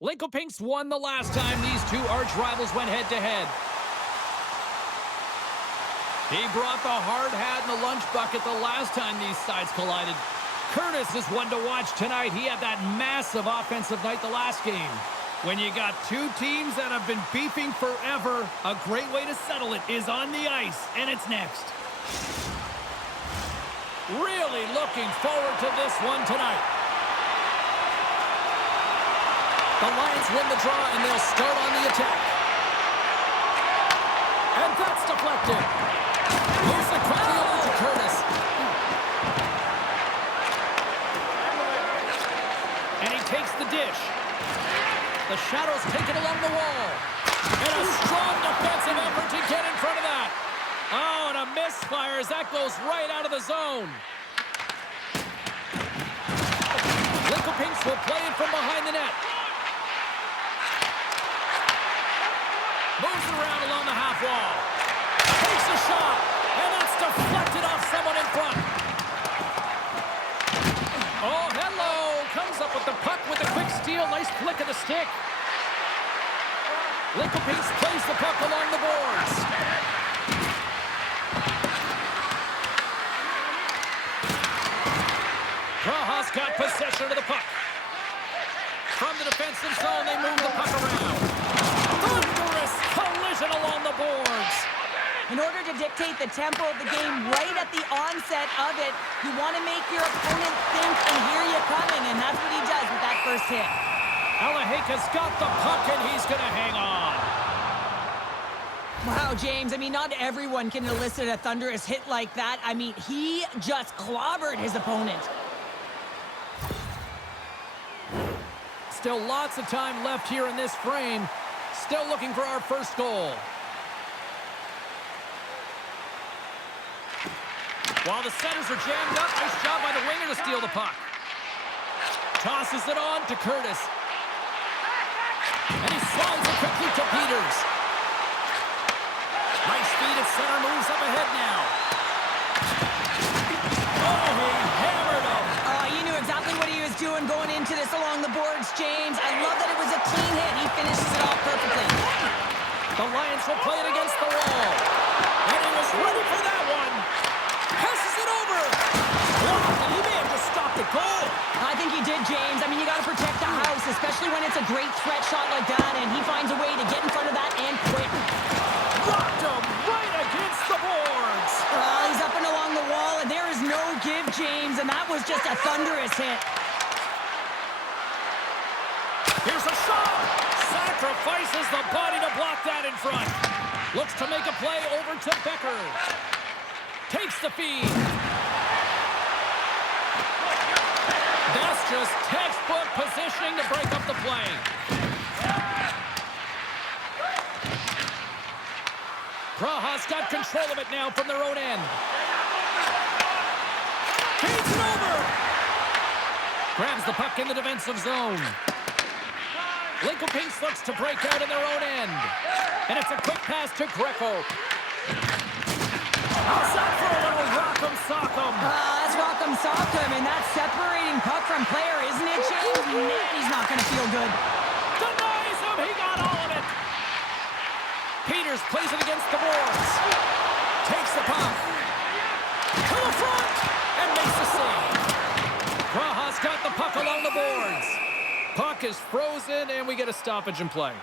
Lincoln won the last time these two arch rivals went head-to-head. He brought the hard hat and the lunch bucket the last time these sides collided. Curtis is one to watch tonight. He had that massive offensive night the last game. When you got two teams that have been beefing forever, a great way to settle it is on the ice, and it's next. Really looking forward to this one tonight. The Lions win the draw, and they'll start on the attack. And that's deflected. Moves it quickly over to Curtis. And he takes the dish. The shadow's taken along the wall. And a strong defensive effort to get in front of that. Oh, and a misfire as that goes right out of the zone. Lincoln will play it from behind the net. Moves it around along the half wall. Takes a shot. And that's deflected off someone in front. Oh, hello. Comes up with the puck with a quick steal. Nice flick of the stick. Lincoln plays the puck along the boards. Praha's got possession of the puck. From the defensive zone, they move the puck around. Thunderous collision along the boards. In order to dictate the tempo of the game right at the onset of it, you want to make your opponent think and hear you coming, and that's what he does with that first hit. Alaheka's got the puck, and he's going to hang on. Wow, James, I mean, not everyone can elicit a thunderous hit like that. I mean, he just clobbered his opponent. Still lots of time left here in this frame. Still looking for our first goal. While the centers are jammed up, nice job by the winger to steal the puck. Tosses it on to Curtis. And he slides it quickly to Peters. Nice feed at center, moves up ahead now. Oh, he hammered him. You knew exactly what he was doing going into this along the boards, James. I love that it was a clean hit. He finishes it off perfectly. The Lions will play it against the wall. And he was ready for that one. Passes it over. Blocked, and he may have just stopped the goal. I think he did, James. I mean, you got to protect the house, especially when it's a great threat shot like that, and he finds a way to get in front of that and quick. Blocked him right against the boards. He's up and along the wall, and there is no give, James, and that was just a thunderous hit. Here's a shot. Sacrifices the body to block that in front. Looks to make a play over to Becker. Takes the feed. That's just textbook positioning to break up the play. Praha's got control of it now from their own end. Feeds it over. Grabs the puck in the defensive zone. Lincoln Pinks looks to break out in their own end. And it's a quick pass to Greco. Outside for a little rock'em sock'em. That's rock'em sock'em, and that's separating puck from player, isn't it, James? Man, he's not going to feel good. Denies him. He got all of it. Peters plays it against the boards. Takes the puck. To the front. And makes the save. Praha's got the puck along the boards. Puck is frozen, and we get a stoppage in play.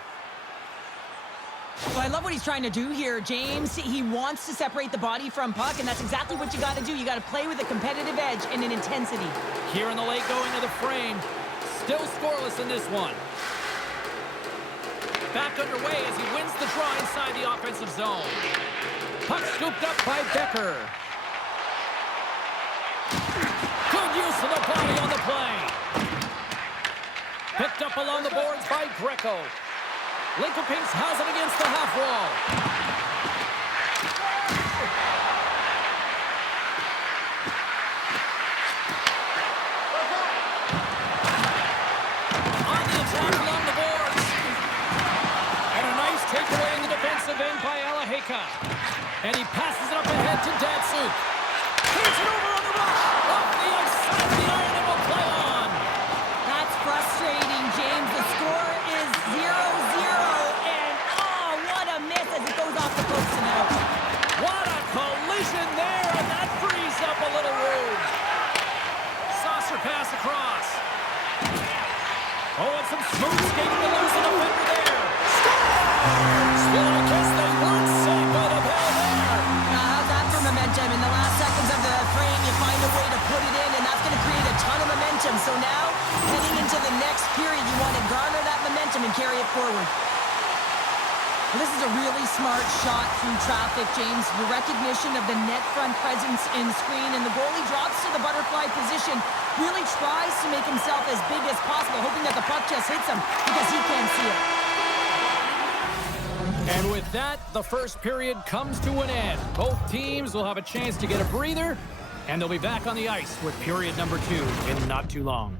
Well, I love what he's trying to do here, James. He wants to separate the body from puck, and that's exactly what you got to do. You got to play with a competitive edge and an intensity. Here in the late going of the frame, still scoreless in this one. Back underway as he wins the draw inside the offensive zone. Puck scooped up by Becker. Good use of the body on the play. Picked up along the boards by Greco. Lincoln Pinks has it against the half wall. On the attack along the boards. And a nice takeaway in the defensive end by Alaheka. And he passes it up ahead to Datsuk. Takes it over on the rush. Off the outside of the iron and will play on. That's frustrating, James. The score is 0-0. As it goes off the post and out. What a collision there, and that frees up a little room. Saucer pass across. Oh, and some smooth skating to lose an offender there. Scores! Well, I guess they weren't saved by the bell there. How's that for momentum? In the last seconds of the frame, you find a way to put it in, and that's going to create a ton of momentum. So now, heading into the next period, you want to garner that momentum and carry it forward. This is a really smart shot through traffic, James. The recognition of the net front presence in screen, and the goalie drops to the butterfly position. really tries to make himself as big as possible, hoping that the puck just hits him because he can't see it. And with that, the first period comes to an end. Both teams will have a chance to get a breather, and they'll be back on the ice with period number 2 in not too long.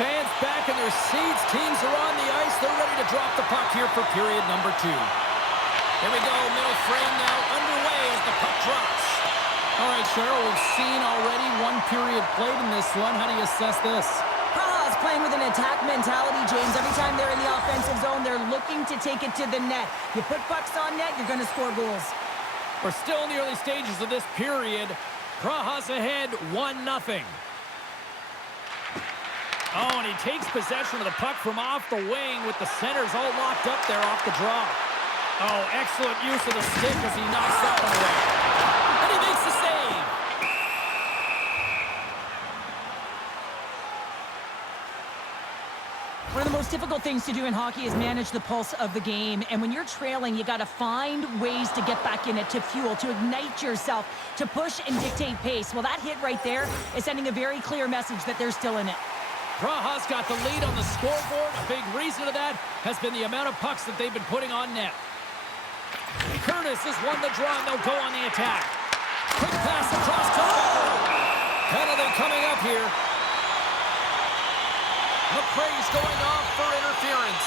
Fans back in their seats. Teams are on the ice. They're ready to drop the puck here for period number 2. Here we go. Middle frame now underway as the puck drops. All right, Cheryl, we've seen already one period played in this one. How do you assess this? Praha is playing with an attack mentality, James. Every time they're in the offensive zone, they're looking to take it to the net. You put pucks on net, you're going to score goals. We're still in the early stages of this period. Praha's ahead 1-0. Oh, and he takes possession of the puck from off the wing with the centers all locked up there off the draw. Oh, excellent use of the stick as he knocks that one away. And he makes the save. One of the most difficult things to do in hockey is manage the pulse of the game. And when you're trailing, you got to find ways to get back in it, to fuel, to ignite yourself, to push and dictate pace. Well, that hit right there is sending a very clear message that they're still in it. Praha's got the lead on the scoreboard. A big reason of that has been the amount of pucks that they've been putting on net. Curtis has won the draw, and they'll go on the attack. Quick pass across to Becker. Penalty coming up here. McRae's going off for interference.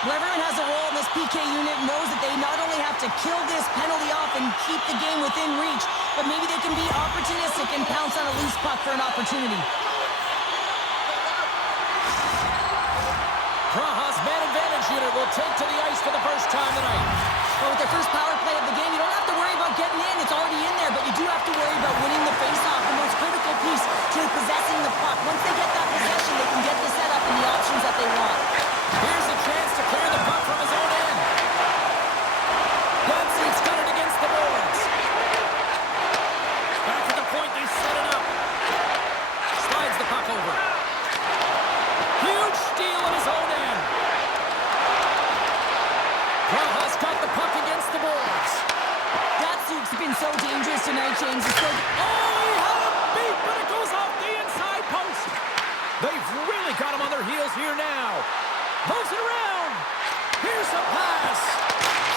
Well, everyone has a role in this PK unit, knows that they not only have to kill this penalty off and keep the game within reach, but maybe they can be opportunistic and pounce on a loose puck for an opportunity. Praha's man advantage unit will take to the ice for the first time tonight. Well, with their first power play of the game, you don't have to worry about getting in. It's already in there, but you do have to worry about winning the faceoff, the most critical piece to possessing the puck. Once they get that possession, they can get the setup and the options that they want. Here's a chance to clear the puck from his own end. Yancey's got it against the boards. Back at the point, they set it up. Slides the puck over. Huge steal at his own end. Praha's got the puck against the boards. Datsuk's been so dangerous tonight, James. He's so... Oh, he had a beat, but it goes off the inside post. They've really got him on their heels here now. Moves it around. Here's a pass.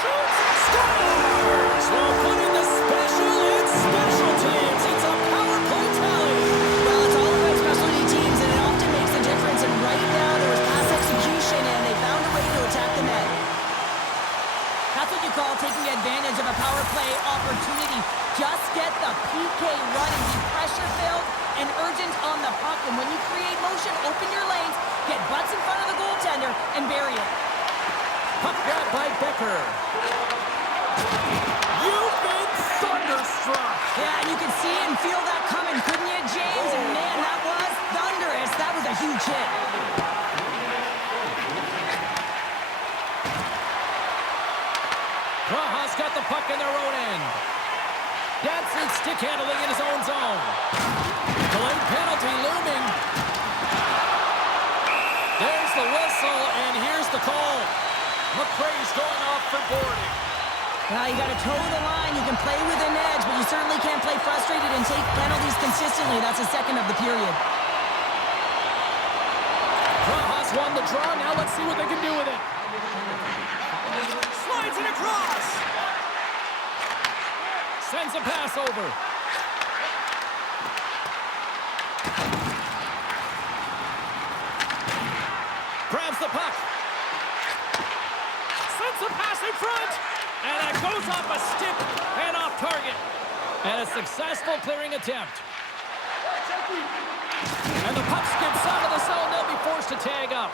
Shoots. Scores. Well, putting the special in special teams. It's a power play tally. Well, it's all about specialty teams, and it often makes a difference. And right now, there was pass execution, and they found a way to attack the net. That's what you call taking advantage of a power play opportunity. Just get the PK running, be pressure-filled and urgent on the puck. And when you create motion, open your lanes, get butts in front of the goaltender, and bury it. Puck grab by Becker. You've been thunderstruck. Yeah, and you can see and feel that coming, couldn't you, James? And man, that was thunderous. That was a huge hit. Praha's got the puck in their own end. Danson stick handling in his own zone. Delayed penalty looming. There's the whistle, and here's the call. McRae's going off for boarding. Well, you got to toe the line. You can play with an edge, but you certainly can't play frustrated and take penalties consistently. That's the second of the period. Praha's won the draw. Now let's see what they can do with it. Slides it across. Sends a pass over. Grabs the puck. Sends a pass in front. And it goes off a stick and off target. And a successful clearing attempt. And the puck skips out of the zone. They'll be forced to tag up.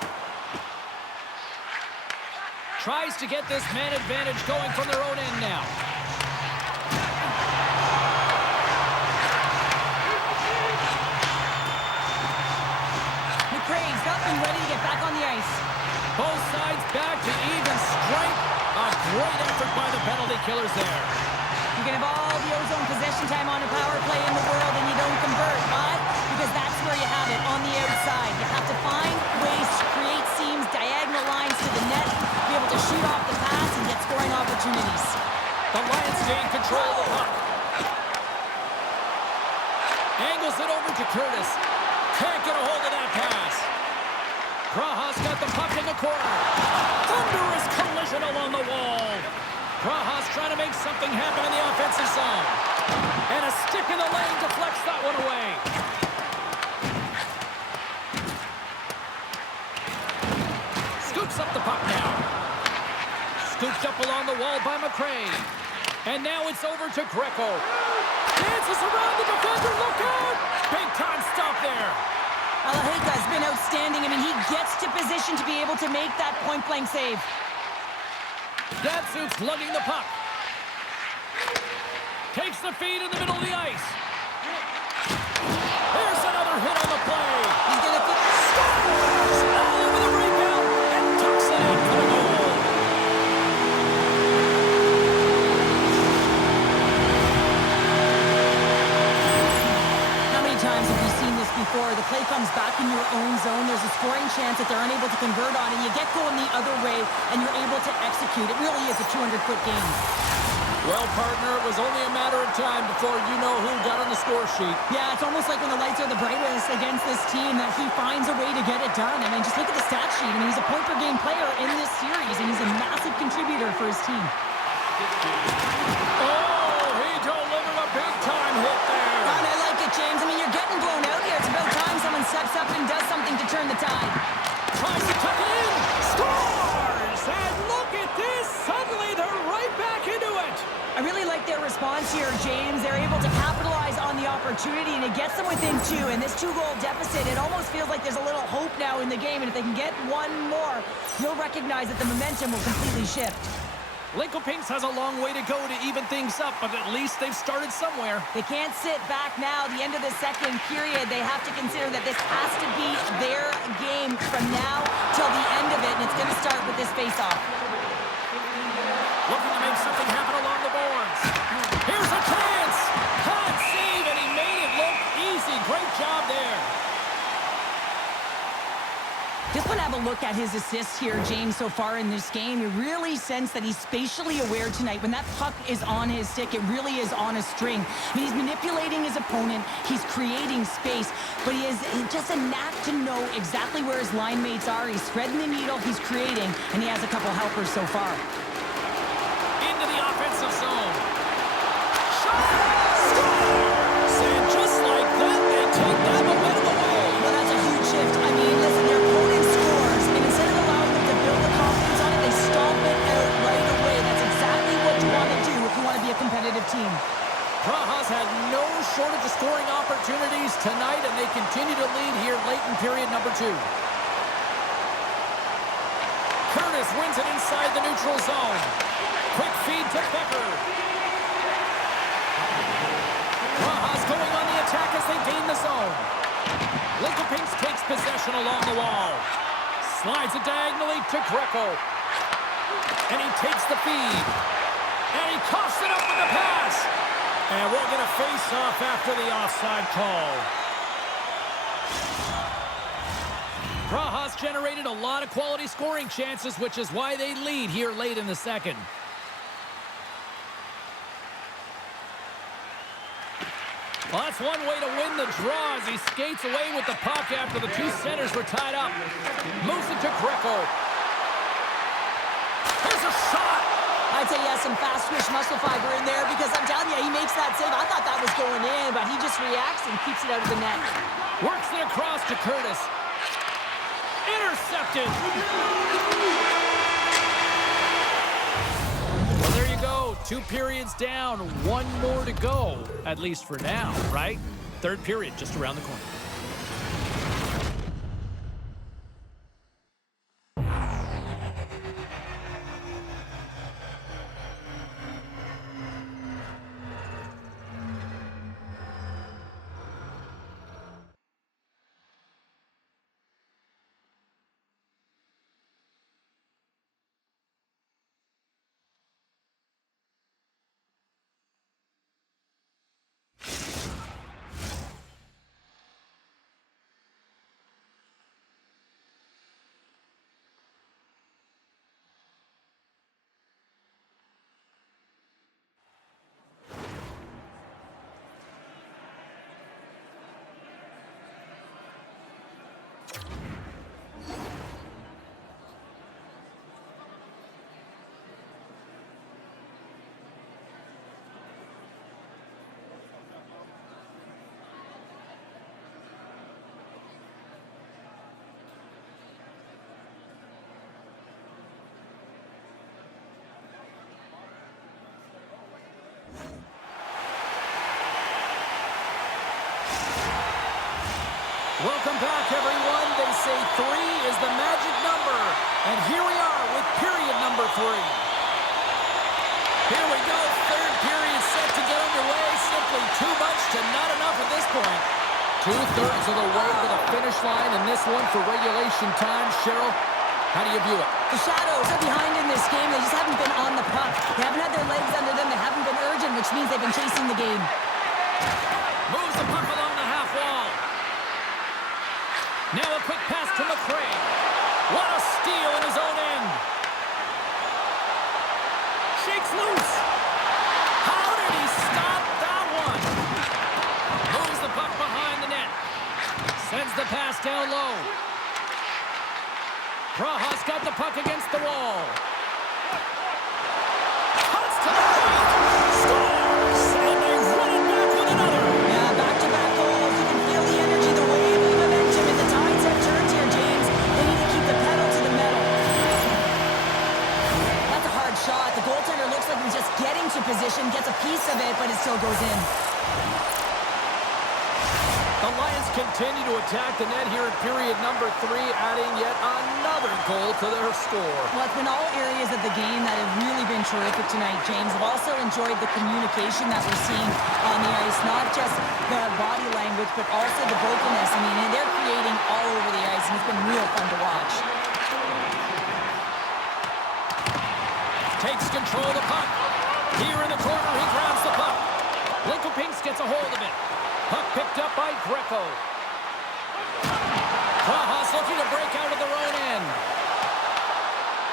Tries to get this man advantage going from their own end now. McRae's up and ready to get back on the ice. Both sides back to even strength. A great effort by the penalty killers there. You can have all the ozone possession time on a power play in the world and you don't convert. Why? Because that's where you have it, on the outside. You have to find ways to create seams, diagonal lines to the net, be able to shoot off the pass and get scoring opportunities. The Lions gain control of the puck. Angles it over to Curtis. Can't get a hold of that pass. Praha's got the puck in the corner. Thunderous collision along the wall. Praha's trying to make something happen in the offensive zone. And a stick in the lane deflects that one away. Scoops up the puck now. Scooped up along the wall by McRae. And now it's over to Greco. Dances around the defender. Look out! Big time stop there. Alaheka's been outstanding. I mean, he gets to position to be able to make that point-blank save. Datsuk's lugging the puck. Takes the feed in the middle of the ice. Here's another hit on the play. He's going to Scores! All over the rebound and tucks it in for the goal. How many times have we seen this before? The play comes back in your own zone. There's a scoring chance that they're unable to convert on, and you get going the other way, and you're able to execute. It really is a 200-foot game. Well, partner, it was only a matter of time before you know who got on the score sheet. Yeah, it's almost like when the lights are the brightest against this team that he finds a way to get it done. I mean, just look at the stat sheet. I mean, he's a point-per-game player in this series, and he's a massive contributor for his team. Oh, he delivered a big-time hit there. And I like it, James. I mean, you're getting blown out here. It's about time someone steps up and does something to turn the tide. Tries to tuck it in. Scores! And look at this. Suddenly, they're right back into it. I really like their response here, James. They're able to capitalize on the opportunity, and it gets them within two. And this two-goal deficit, it almost feels like there's a little hope now in the game. And if they can get one more, you'll recognize that the momentum will completely shift. Lincoln-Pinks has a long way to go to even things up, but at least they've started somewhere. They can't sit back now. The end of the second period, they have to consider that this has to be their game from now till the end of it, and it's going to start with this face-off. Looking to make something happen along the boards. Here's a chance. Hot save, and he made it look easy. Great job there. Just want to have a look at his assists here, James, so far in this game. You really sense that he's spatially aware tonight. When that puck is on his stick, it really is on a string. I mean, he's manipulating his opponent. He's creating space, but he has just a knack to know exactly where his line mates are. He's threading the needle, he's creating, and he has a couple helpers so far. Into the offensive zone. Shot! Scores! And just like that, they take that momentum away. Well, that's a huge shift. I mean, listen, their opponent scores, and instead of allowing them to build the confidence on it, they stomp it out right away. That's exactly what you want to do if you want to be a competitive team. Praha's had no shortage of scoring opportunities tonight, and they continue to lead here late in period number 2. Curtis wins it inside the neutral zone. Quick feed to Becker. Praha's going on the attack as they gain the zone. Lincoln-Pinks takes possession along the wall. Slides it diagonally to Greco. And he takes the feed. And he coughs it up with the pass. And we'll get a face-off after the offside call. Praha's generated a lot of quality scoring chances, which is why they lead here late in the second. Well, that's one way to win the draw as he skates away with the puck after the two centers were tied up. Moves it to Greco. Here's a shot. I I'd say he has some fast-twitch muscle fiber in there because I'm telling you, he makes that save. I thought that was going in, but he just reacts and keeps it out of the net. Works it across to Curtis. Intercepted. Well, there you go. 2 periods down, 1 more to go, at least for now, right? Third period just around the corner. Welcome back, everyone. They say 3 is the magic number. And here we are with period number 3. Here we go. Third period set to get underway. Simply too much to not enough at this point. 2/3 of the way to the finish line in this one for regulation time. Cheryl, how do you view it? The Shadows are behind in this game. They just haven't been on the puck. They haven't had their legs under them. They haven't been urgent, which means they've been chasing the game. Moves the puck along the half wall. Now a quick pass to McRae. What a steal in his own end. Shakes loose. How did he stop that one? Moves the puck behind the net. Sends the pass down low. Praha's got the puck against the wall. Cuts to the right. Scores! And they run it back with another. Yeah, back-to-back goals. You can feel the energy, the wave, the momentum, and the tides have turned here, James. They need to keep the pedal to the metal. That's a hard shot. The goaltender looks like he's just getting to position, gets a piece of it, but it still goes in. The Lions continue to attack the net here in period number 3, adding yet another goal to their score. Well, it's been all areas of the game that have really been terrific tonight, James. I've also enjoyed the communication that we're seeing on the ice, not just the body language, but also the vocalness. I mean, they're creating all over the ice, and it's been real fun to watch. Takes control of the puck. Here in the corner, he grabs the puck. Linkopinks gets a hold of it. Puck picked up by Greco. Praha's looking to break out of their own end.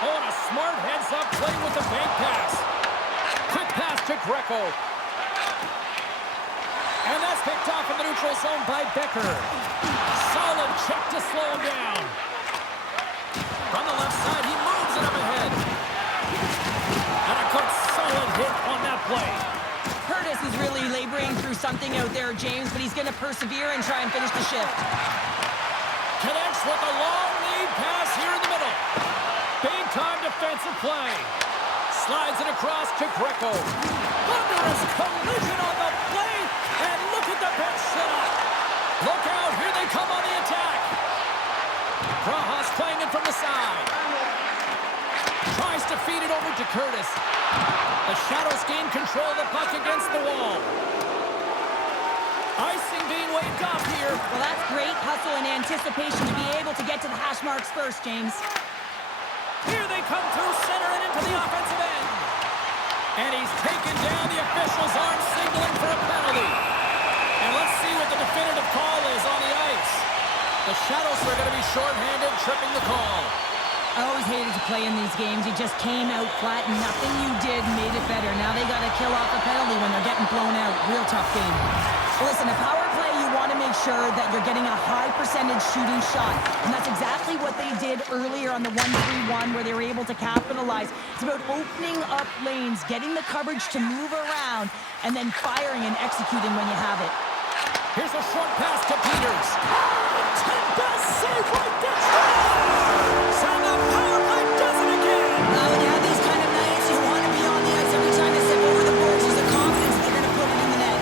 Oh, and a smart heads-up play with the bank pass. Quick pass to Greco. And that's picked off in the neutral zone by Becker. Solid check to slow him down. From the left side, he moves it up ahead. And a good solid hit on that play. Curtis is really laboring through something out there, James, but he's going to persevere and try and finish the shift. Connects with a long lead pass here in the middle. Big-time defensive play. Slides it across to Greco. Thunderous collision on the play, and look at the bench set up. Look out, here they come on the attack. Praha's playing it from the side. Tries to feed it over to Curtis. The Shadows gain control of the puck against the wall. Icing being waved off here. Well, that's great hustle and anticipation to be able to get to the hash marks first, James. Here they come through center and into the offensive end. And he's taken down. The official's arm signaling for a penalty. And let's see what the definitive call is on the ice. The Shadows are going to be shorthanded, tripping the call. I always hated to play in these games. You just came out flat, and nothing you did made it better. Now they got to kill off a penalty when they're getting blown out. Real tough game. Well, listen, a power play, you want to make sure that you're getting a high percentage shooting shot. And that's exactly what they did earlier on the 1-3-1 where they were able to capitalize. It's about opening up lanes, getting the coverage to move around, and then firing and executing when you have it. Here's a short pass to Peters. Best save right there. And the power play does it again. When you have these kind of nights, you want to be on the ice every time they step over the boards. There's a confidence they're going to put it in the net.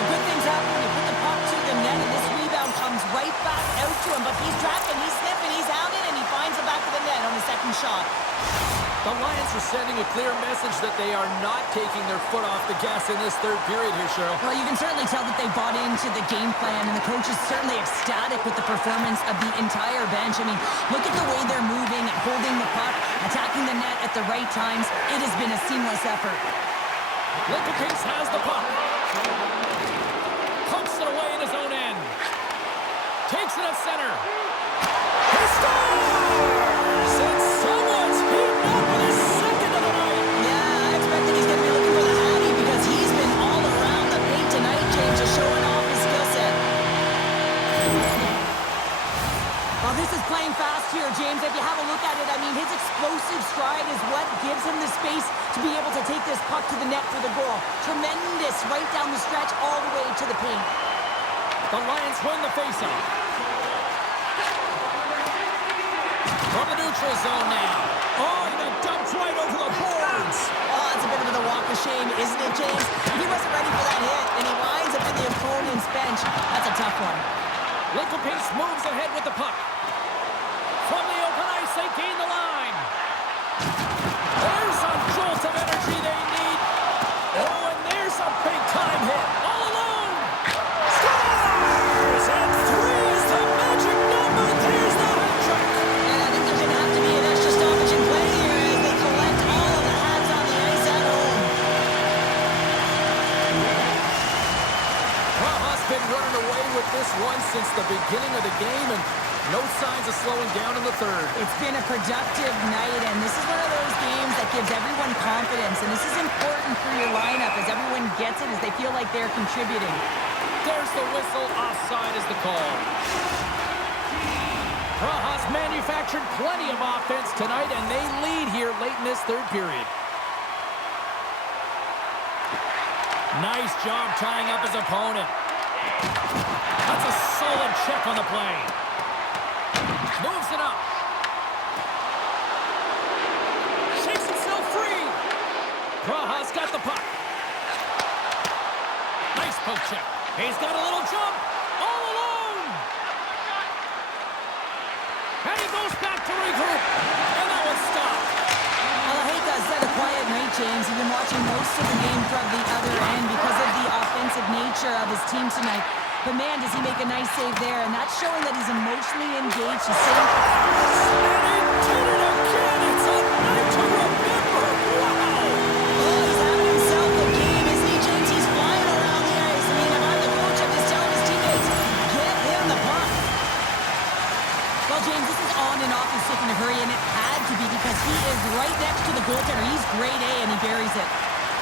The good things happen when you put the puck to the net, and this rebound comes right back out to him. But he's tracking, he's sniffing, he's hounding, and he finds the back of the net on the second shot. The Lions are sending a clear message that they are not taking their foot off the gas in this third period here, Cheryl. Well, you can certainly tell that they bought into the game plan, and the coach is certainly ecstatic with the performance of the entire bench. I mean, look at the way they're moving, holding the puck, attacking the net at the right times. It has been a seamless effort. Lincoln has the puck. Pumps it away in his own end. Takes it at center. He scores! And someone's heating up with his second of the night. Yeah, I expect that he's going to be looking for the Hattie because he's been all around the paint tonight, James, just showing off his skill set. Well, this is playing fast here, James. If you have a look at it, I mean, his explosive stride is what gives him the space to be able to take this puck to the net for the goal. Tremendous right down the stretch all the way to the paint. The Lions win the faceoff. From the neutral zone now. Oh, and a dump right over the boards. Oh, it's a bit of a walk of shame, isn't it, James? He wasn't ready for that hit, and he winds up in the opponent's bench. That's a tough one. Lincoln moves ahead with the puck. From the open ice, they gain the line. There's a jolt of energy they need. Oh, and there's a big-time hit. All alone. Scores! And 3 is the magic number. There's the hat trick. And I think there's going to have to be an extra stoppage in play here as they collect all of the hats on the ice at home. Praha's been running away with this one since the beginning of the game, and no signs of slowing down in the third. It's been a productive night, and this is one of those games that gives everyone confidence, and this is important for your lineup as everyone gets it, as they feel like they're contributing. There's the whistle. Offside is the call. Praha's manufactured plenty of offense tonight, and they lead here late in this third period. Nice job tying up his opponent. That's a solid check on the play. Moves it up. Shakes himself free. Praha's got the puck. Nice poke check. He's got a little jump. All alone. And he goes back to regroup. And that one's stopped. Alaheka's had a quiet night, James. He's been watching most of the game from the other end because of the offensive nature of his team tonight. But man, does he make a nice save there, and that's showing that he's emotionally engaged. He's sitting. And he did it again. It's a night to remember. Wow. Oh, he's having himself a game, isn't he, James? He's flying around the ice. I mean, if I'm the coach, I'm just telling his teammates, get him the puck. Well, James, this is on and off his stick in a hurry, and it had to be because he is right next to the goaltender. He's grade A, and he buries it.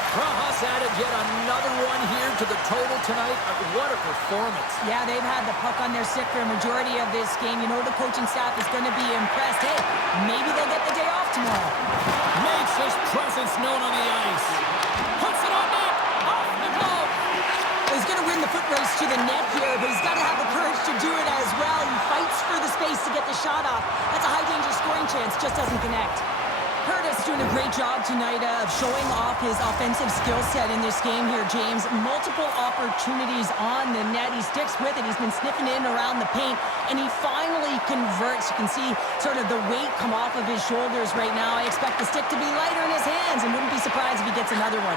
Praha's added yet another one here to the total tonight. What a performance. Yeah, they've had the puck on their stick for a majority of this game. You know the coaching staff is going to be impressed. Hey, maybe they'll get the day off tomorrow. Makes his presence known on the ice. Puts it on net. Off the glove. Well, he's going to win the foot race to the net here, but he's got to have the courage to do it as well. He fights for the space to get the shot off. That's a high-danger scoring chance, just doesn't connect. Curtis doing a great job tonight of showing off his offensive skill set in this game here, James. Multiple opportunities on the net. He sticks with it. He's been sniffing in around the paint, and he finally converts. You can see sort of the weight come off of his shoulders right now. I expect the stick to be lighter in his hands, and wouldn't be surprised if he gets another one.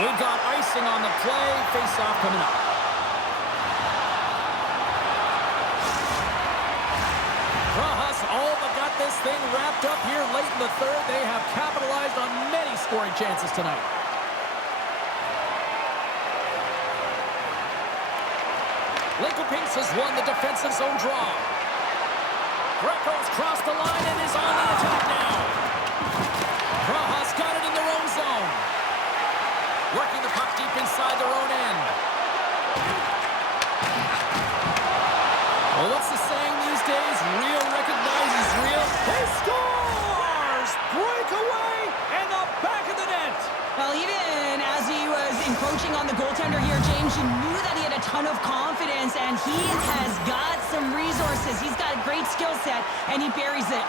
We've got icing on the play. Face-off coming up. Praha's all but got this thing wrapped up here late in the third. They have capitalized on many scoring chances tonight. Lincoln Pinks has won the defensive zone draw. Greco's crossed the line and is on the attack now. Praha's got it in their own zone. Working the puck deep inside their own end. watching on the goaltender here, James, you knew that he had a ton of confidence, and he has got some resources. He's got a great skill set, and he buries it.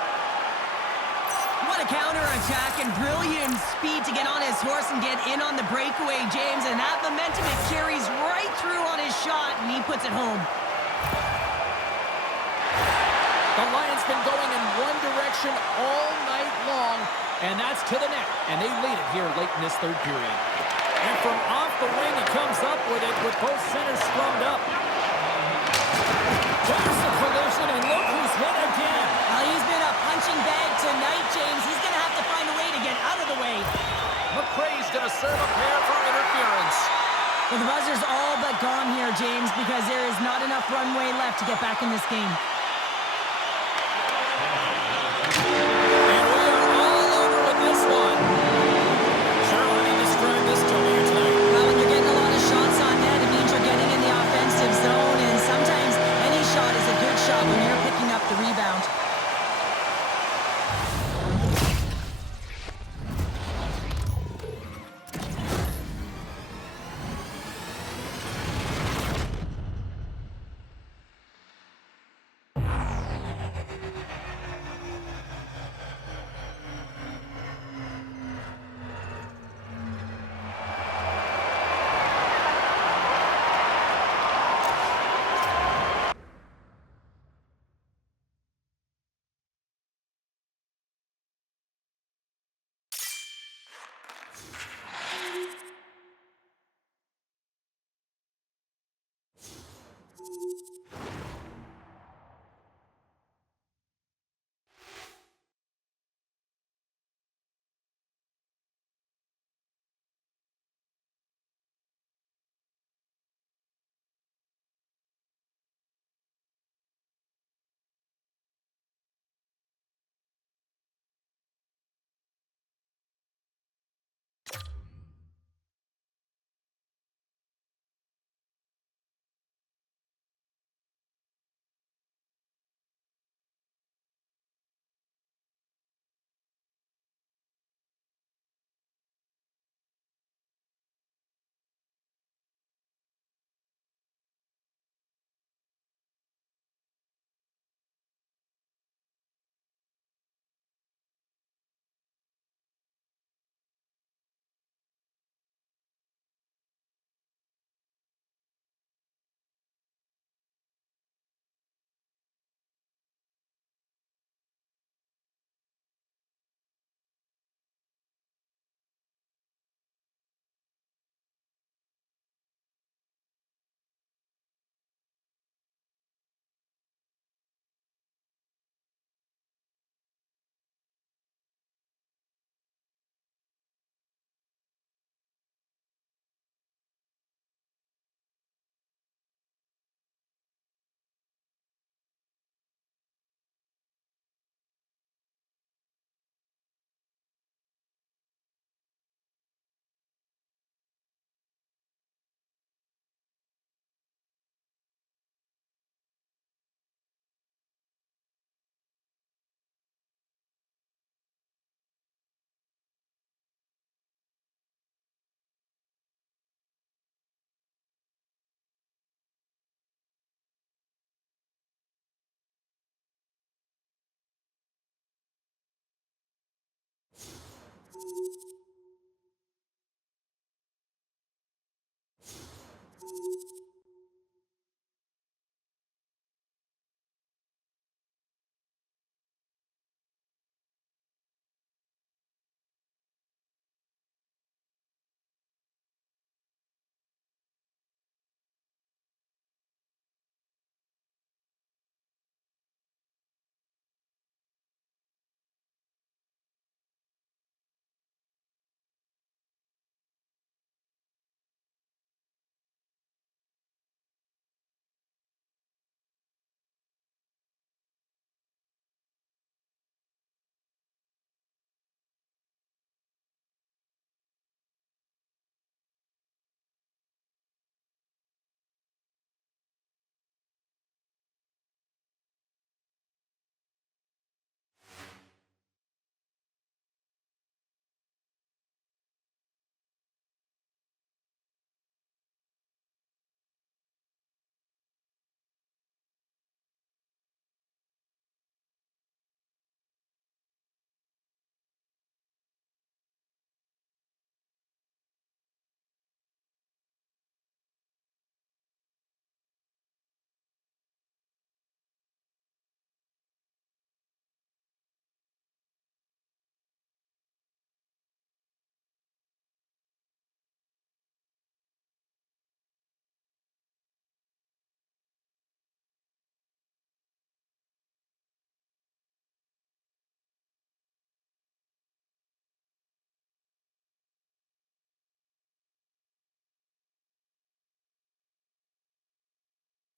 What a counter-attack and brilliant speed to get on his horse and get in on the breakaway, James. And that momentum, it carries right through on his shot, and he puts it home. The Lions been going in one direction all night long, and that's to the net. And they lead it here late in this third period. And from off the wing, he comes up with it with both centers sprung up. There's the collision, and look who's hit again. Well, he's been a punching bag tonight, James. He's going to have to find a way to get out of the way. McRae's going to serve a pair for interference. Well, the buzzer's all but gone here, James, because there is not enough runway left to get back in this game. And we are all over with this one. Cheryl, how do you describe this to me tonight? Well, when you're getting a lot of shots on net, it means you're getting in the offensive zone, and sometimes any shot is a good shot when you're picking up the rebound.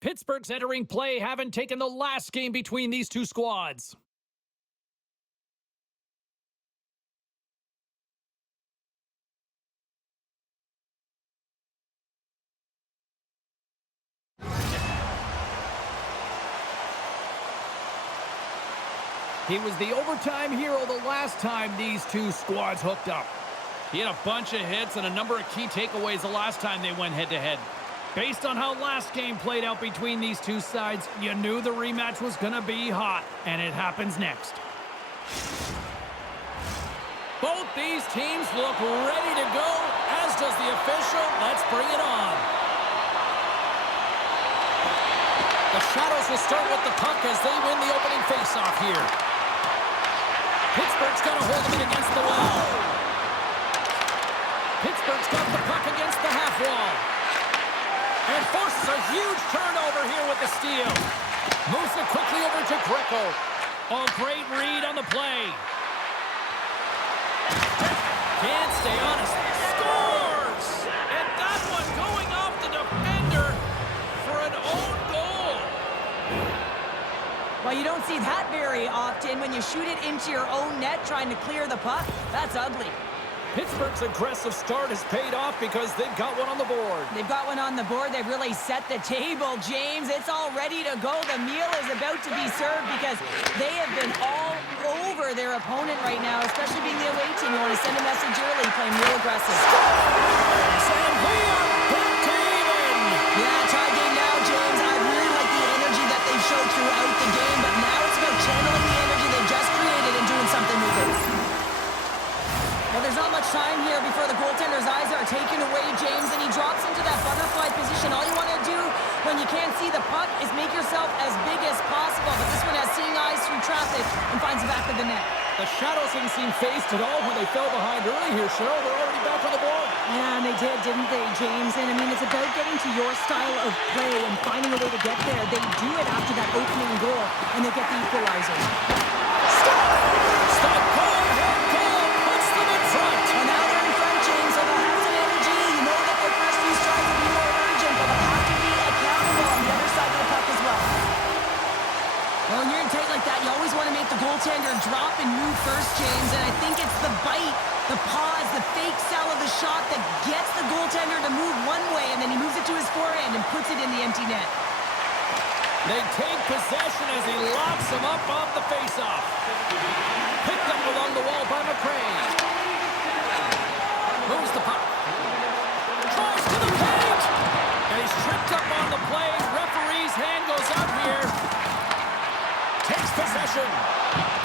Pittsburgh's entering play, having taken the last game between these two squads. He was the overtime hero the last time these two squads hooked up. He had a bunch of hits and a number of key takeaways the last time they went head-to-head. Based on how last game played out between these two sides, you knew the rematch was going to be hot, and it happens next. Both these teams look ready to go, as does the official. Let's bring it on. The Shadows will start with the puck as they win the opening faceoff here. Pittsburgh's got to hold them in against the wall. Pittsburgh's got the puck against the half wall. And forces a huge turnover here with the steal. Moves it quickly over to Greco. Oh, great read on the play. Can't stay honest. Scores! And that one going off the defender for an own goal. Well, you don't see that very often when you shoot it into your own net trying to clear the puck. That's ugly. Pittsburgh's aggressive start has paid off because they've got one on the board. They've got one on the board. They've really set the table, James. It's all ready to go. The meal is about to be served because they have been all over their opponent right now, especially being the away team. You want to send a message early, playing real aggressive. And we are back to even. Yeah, tie game now, James. I really like the energy that they've showed throughout the game, but now it's about channeling the energy they've just created and doing something with it. Well, there's not much time here before the goaltender's eyes are taken away, James, and he drops into that butterfly position. All you want to do when you can't see the puck is make yourself as big as possible, but this one has seeing eyes through traffic and finds the back of the net. The Shadows didn't seem phased at all when they fell behind early here, Cheryl. They're already back on the board. Yeah, and they did, didn't they, James? And, I mean, it's about getting to your style of play and finding a way to get there. They do it after that opening goal, and they get the equalizer. Stop! Goal! Head goal! Puts them in front! Well, now they're in front, James, so they'll have some energy. You know that their first few strides will be more urgent, but they'll have to be accountable on the other side of the puck as well. Well, when you're in tight like that, you always want to make the goaltender drop and move first, James, and I think it's the bite, the pause, the fake sell of the shot that gets the goaltender to move one way, and then he moves it to his forehand and puts it in the empty net. They take possession as he locks him up off the faceoff. Picked up along the wall by McRae. Moves the puck. Tries to the paint! And he's tripped up on the play. Referee's hand goes out here. Takes possession.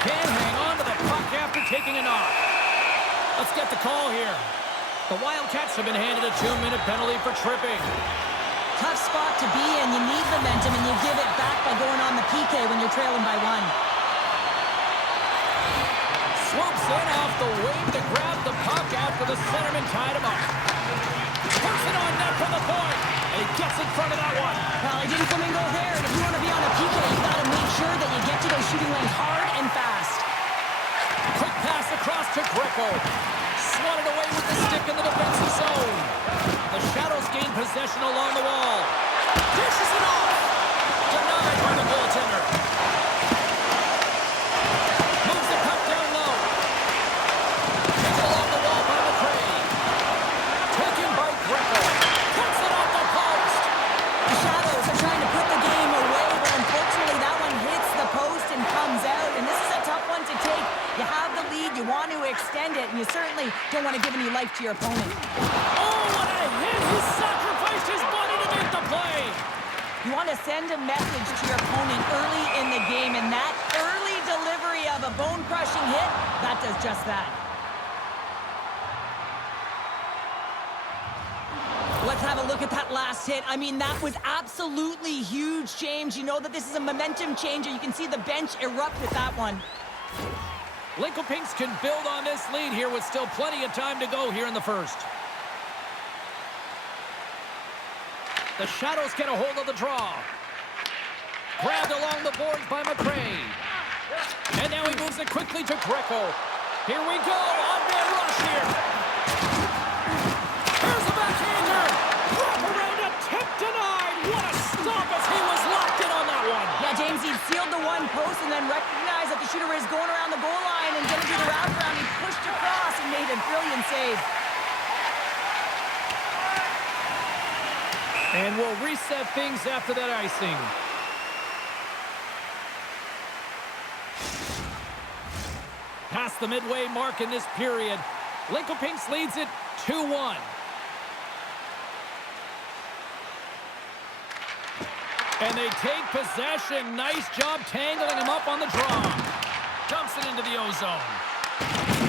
Can't hang on to the puck after taking a knock. Let's get the call here. The Wildcats have been handed a 2-minute penalty for tripping. Tough spot to be in. You need momentum, and you give it back by going on the PK when you're trailing by one. Swoops in off the wing to grab the puck after the centerman tied him up. Puts it on net from the point, and he gets in front of that one. Well, he didn't flamingo there, and if you want to be on a PK, you've got to make sure that you get to those shooting lanes hard and fast. Quick pass across to Greco. Swatted away with the stick in the defensive zone. The Shadows gain possession along the wall. Dishes it off. Denied by the goaltender. Moves the puck down low. Taken along the wall by McRae. Taken by Greco. Puts it off the post. The Shadows are trying to put the game away, but unfortunately that one hits the post and comes out, and this is a tough one to take. You have the lead, you want to extend it, and you certainly don't want to give any life to your opponent. Oh, what a hit! He sacrificed his body to make the play! You want to send a message to your opponent early in the game, and that early delivery of a bone-crushing hit, that does just that. Let's have a look at that last hit. I mean, that was absolutely huge, James. You know that this is a momentum changer. You can see the bench erupt with that one. Lincoln Pinks can build on this lead here with still plenty of time to go here in the first. The Shadows get a hold of the draw. Grabbed along the boards by McRae. And now he moves it quickly to Greco. Here we go, on-man rush here. Here's the backhander. Wrap around, attempt denied. What a stop as he close and then recognized that the shooter is going around the goal line and going to do the wraparound. He pushed across and made a brilliant save. And we'll reset things after that icing. Past the midway mark in this period, Lincoln-Pinks leads it 2-1. And they take possession. Nice job tangling him up on the draw. Dumps it into the O-zone.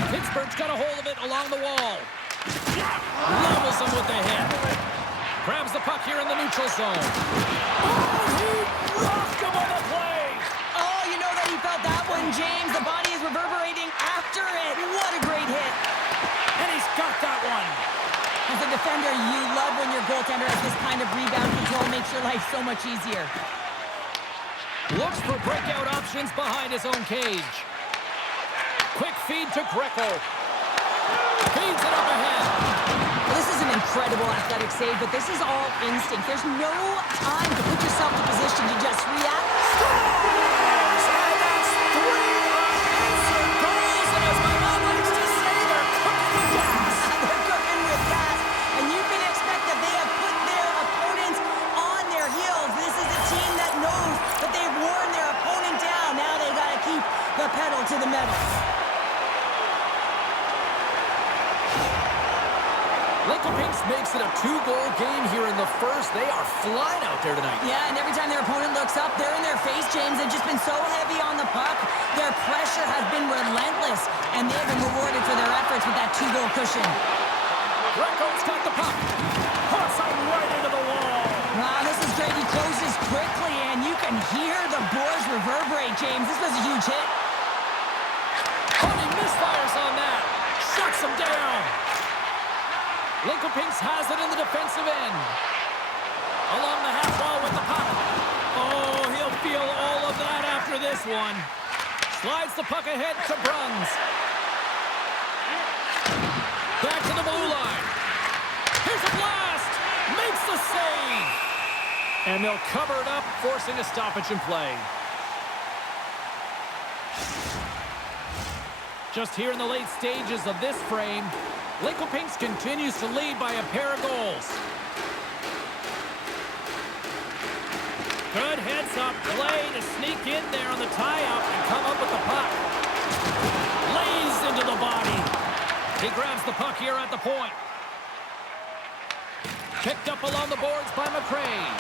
Pittsburgh's got a hold of it along the wall. Levels him with the hit. Grabs the puck here in the neutral zone. Oh, he rocked him on the play. Oh, you know that he felt that one, James. The body is reverberating after it. What a great hit. And he's got that one. As a defender, you love when your goaltender has this kind of rebound control. Makes your life so much easier. Looks for breakout options behind his own cage. Quick feed to Greco. Feeds it up ahead. Well, this is an incredible athletic save, but this is all instinct. There's no time to put yourself in position to just react. Scores! And that's 3 unanswered goals. And as my mom likes to say, they're cooking with gas. They're cooking with gas. And you can expect that they have put their opponents on their heels. This is a team that knows that they've worn their opponent down. Now they got to keep the pedal to the metal. Lincoln-Pinks makes it a 2-goal game here in the first. They are flying out there tonight. Yeah, and every time their opponent looks up, they're in their face, James. They've just been so heavy on the puck. Their pressure has been relentless, and they've been rewarded for their efforts with that 2-goal cushion. Greco's got the puck. Puts it right into the wall. Wow, this is great. He closes quickly, and you can hear the boards reverberate, James. This was a huge hit. Oh, he misfires on that. Shuts him down. Lincoln-Pinks has it in the defensive end. Along the half wall with the puck. Oh, he'll feel all of that after this one. Slides the puck ahead to Bruns. Back to the blue line. Here's a blast. Makes the save. And they'll cover it up, forcing a stoppage in play. Just here in the late stages of this frame, Lincoln-Pinks continues to lead by a pair of goals. Good heads-up play to sneak in there on the tie-up and come up with the puck. Lays into the body. He grabs the puck here at the point. Picked up along the boards by McRae.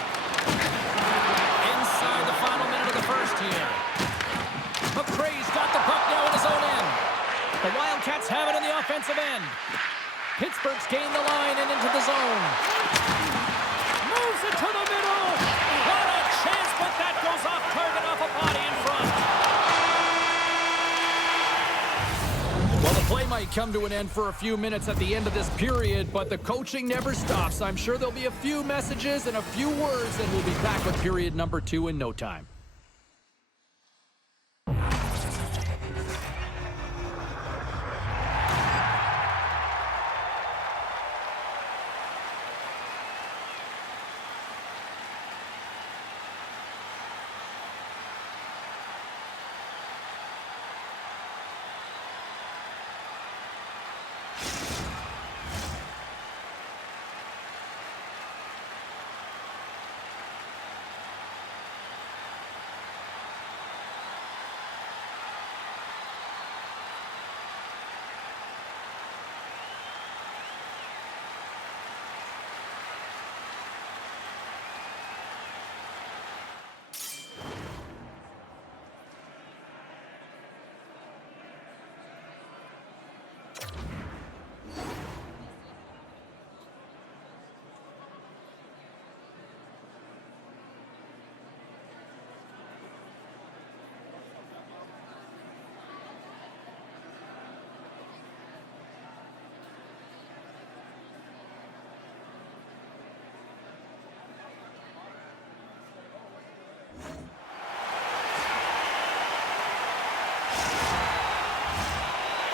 Inside the final minute of the first here. McRae's got the puck now in his own end. The Wildcats have it in the offensive end. Pittsburgh's gained the line and into the zone. Moves it to the middle. What a chance, but that goes off target off a body in front. Well, the play might come to an end for a few minutes at the end of this period, but the coaching never stops. I'm sure there'll be a few messages and a few words, and we'll be back with period number 2 in no time.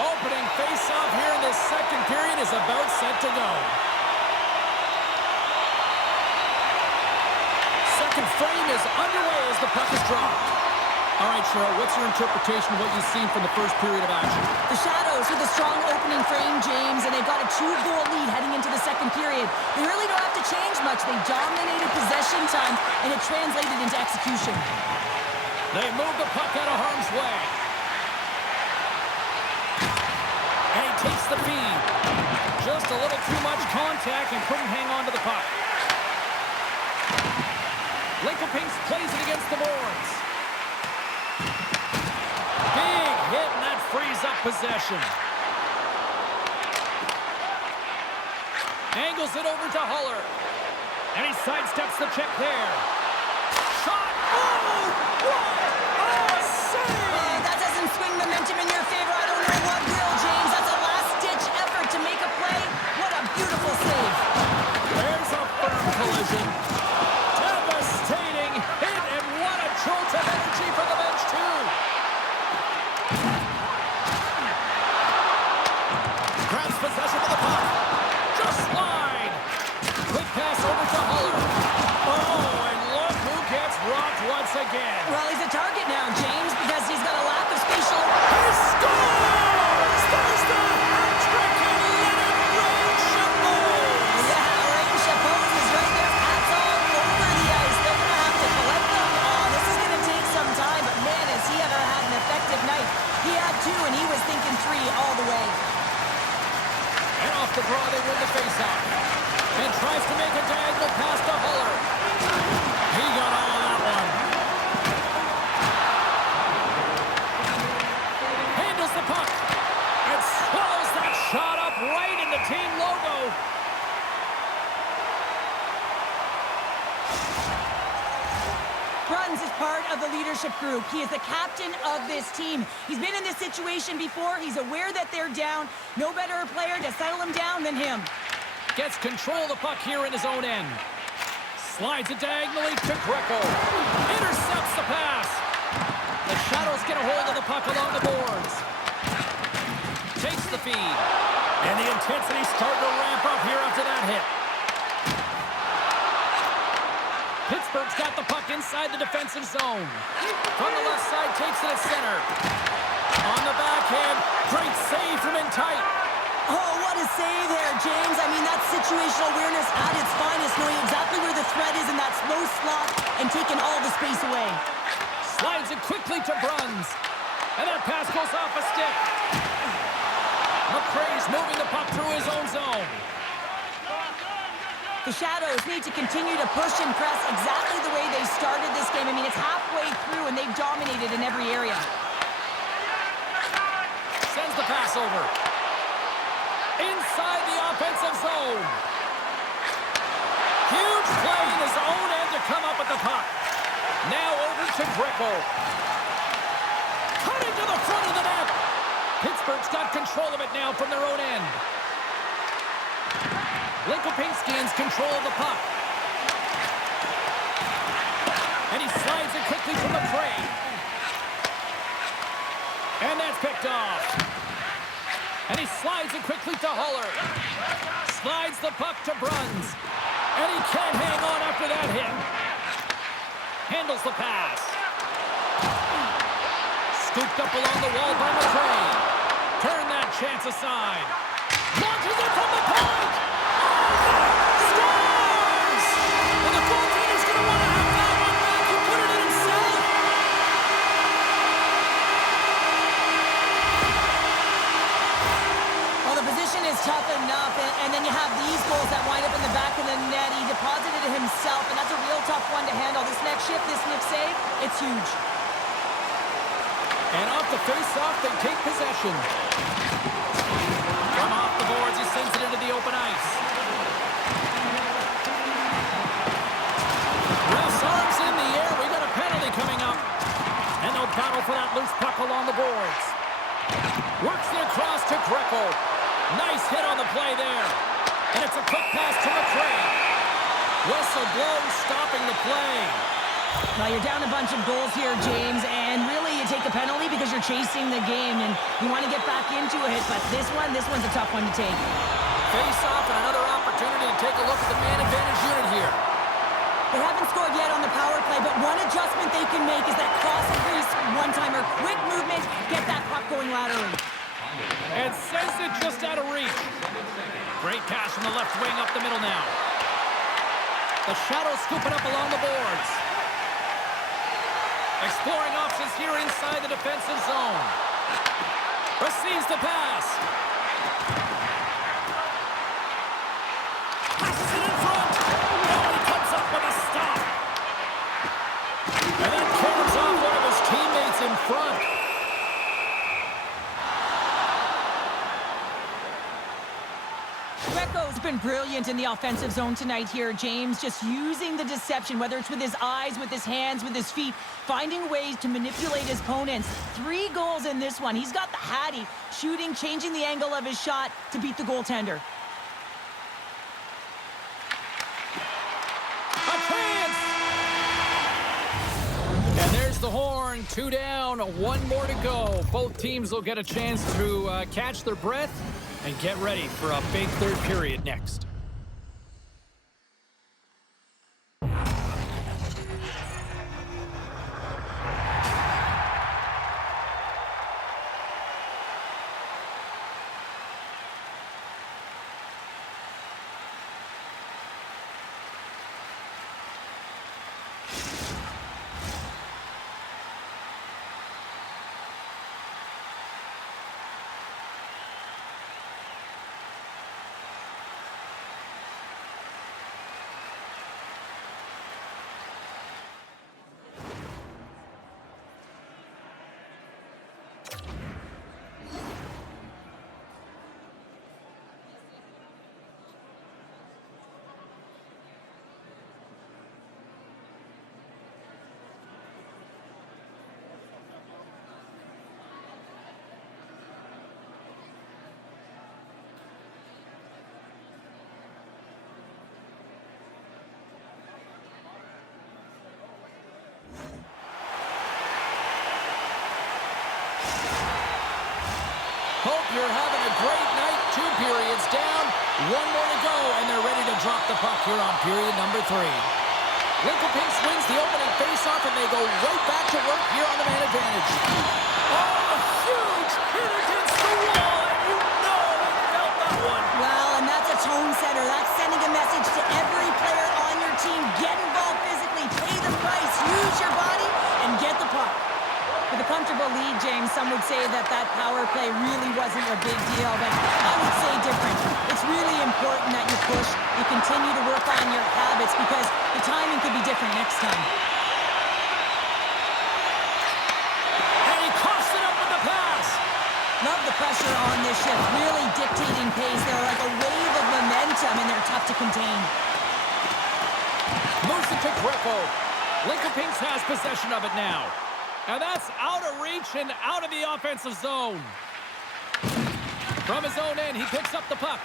Opening face-off here in this second period is about set to go. Second frame is underway as the puck is dropped. All right, Cheryl, what's your interpretation of what you've seen from the first period of action? The Shadows with a strong opening frame, James, and they've got a 2-goal lead heading into the second period. They really don't have to change much. They dominated possession time, and it translated into execution. They move the puck out of harm's way. And he takes the feed. Just a little too much contact and couldn't hang on to the puck. Lincoln plays it against the boards. Big hit, and that frees up possession. Angles it over to Huller. And he sidesteps the check there. Shot! Oh! What a save! That doesn't swing momentum in your favor. I don't know what will, James. That's a last-ditch effort to make a play. What a beautiful save. There's a firm collision. Devastating hit, and what a jolt of energy for the bench, too. Grabs possession of the puck. Just wide. Quick pass over to Huller. Oh, and look who gets rocked once again. Well, he's a target now, James, because he's got a lack of spatial... He scores! There's the hat trick, and Leonard Ray Chapeau. Yeah, Ray Chapeau is right there. Hats all over the ice. They're going to have to collect them. Oh, this is going to take some time, but man, has he ever had an effective night. He had 2, and he was thinking 3 all the way. And off the draw, they win the faceoff. And tries to make a diagonal pass to Huller. He got all of that one. Handles the puck. And swallows that shot up right in the team logo. Bruns is part of the leadership group. He is the captain of this team. He's been in this situation before. He's aware that they're down. No better player to settle him down than him. Gets control of the puck here in his own end. Slides it diagonally to Greco. Intercepts the pass. The Shadows get a hold of the puck along the boards. Takes the feed. And the intensity's starting to ramp up here after that hit. Pittsburgh's got the puck inside the defensive zone. From the left side, takes it at center. On the backhand, great save from in tight. Oh, what a save there, James. I mean, that's situational awareness at its finest, knowing exactly where the threat is in that slow slot and taking all the space away. Slides it quickly to Bruns. And that pass goes off a stick. McRae's moving the puck through his own zone. The Shadows need to continue to push and press exactly the way they started this game. I mean, it's halfway through, and they've dominated in every area. Sends the pass over. Inside the offensive zone. Huge play in his own end to come up with the puck. Now over to Greco. Cutting to the front of the net. Pittsburgh's got control of it now from their own end. Lincoln gains control of the puck. And he slides it quickly to McRae. And that's picked off. And he slides it quickly to Huller. Slides the puck to Bruns. And he can't hang on after that hit. Handles the pass. Scooped up along the wall by McRae. Turn that chance aside. Launches it from the point. Scores! And the goaltender's going to want to have that one back. He put it in himself. Well, the position is tough enough, and then you have these goals that wind up in the back of the net. He deposited it himself, and that's a real tough one to handle. This next shift, this next save, it's huge. And off the face-off, they take possession. From off the boards, he sends it into the open ice. Ref's arms in the air. We got a penalty coming up. And they'll battle for that loose puck along the boards. Works it across to Greco. Nice hit on the play there. And it's a quick pass to McRae. Whistle blows, stopping the play. Now, you're down a bunch of goals here, James, and really you take a penalty because you're chasing the game, and you want to get back into it, but this one's a tough one to take. Face-off and another opportunity to take a look at the man advantage unit here. They haven't scored yet on the power play, but one adjustment they can make is that cross crease And sends it just out of reach. Great pass from the left wing up the middle now. The Shadows scoop it up along the boards. Exploring options here inside the defensive zone. Receives the pass. Passes it in front. Now he comes up with a stop. And then carries off one of his teammates in front. Greco's been brilliant in the offensive zone tonight here, James. Just using the deception, whether it's with his eyes, with his hands, with his feet, finding ways to manipulate his opponents. 3 goals in this one. He's got the Hattie, shooting, changing the angle of his shot to beat the goaltender. A chance! And there's the horn. 2 down, 1 more to go. Both teams will get a chance to catch their breath and get ready for a big third period next. Hope you're having a great night. 2 periods down, 1 more to go, and they're ready to drop the puck here on period number 3. Lincoln wins the opening faceoff, and they go right back to work here on the man advantage. Oh, a huge hit against the wall, and you know he felt that one. Well, and that's a tone setter. That's sending a message to every player on your team. Get involved physically, pay the price, use your body, and get the puck. With a comfortable lead, James, some would say that power play really wasn't a big deal, but I would say different. It's really important that you push, you continue to work on your habits, because the timing could be different next time. And he coughs it up with the pass. Love the pressure on this shift, really dictating pace. They're like a wave of momentum, and they're tough to contain. Moves it to Greco. Lincoln Pinks has possession of it now. And that's out of reach and out of the offensive zone. From his own end, he picks up the puck.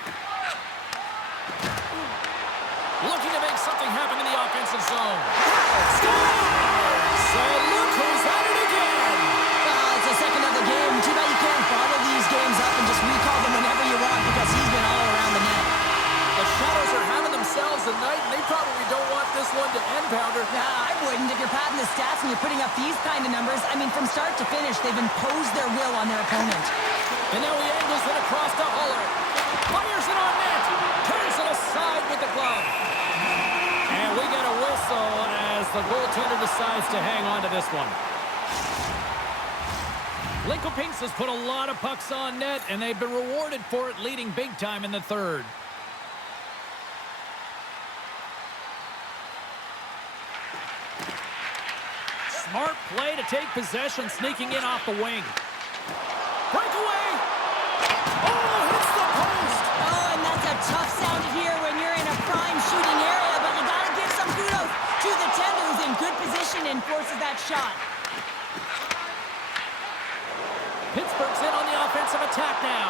Looking to make something happen in the offensive zone. Scores! And look who's at it again! Well, it's the second of the game. Too bad you can't bottle these games up and just recall them whenever you want, because he's been all around the net. The Shadows are having themselves a night, and they probably don't want this one to end, Pounder. Nah, I wouldn't. If you're padding the stats and you're putting up these kind of numbers, I mean, from start to finish, they've imposed their will on their opponent. And now he angles it across to Huller. Fires it on net. Turns it aside with the glove. And we get a whistle as the goaltender decides to hang on to this one. Lincoln Pinks has put a lot of pucks on net, and they've been rewarded for it, leading big time in the third. Smart play to take possession, sneaking in off the wing. Breakaway! Oh, hits the post! Oh, and that's a tough sound to hear when you're in a prime shooting area, but you gotta give some kudos to the 10 who's in good position and forces that shot. Pittsburgh's in on the offensive attack now.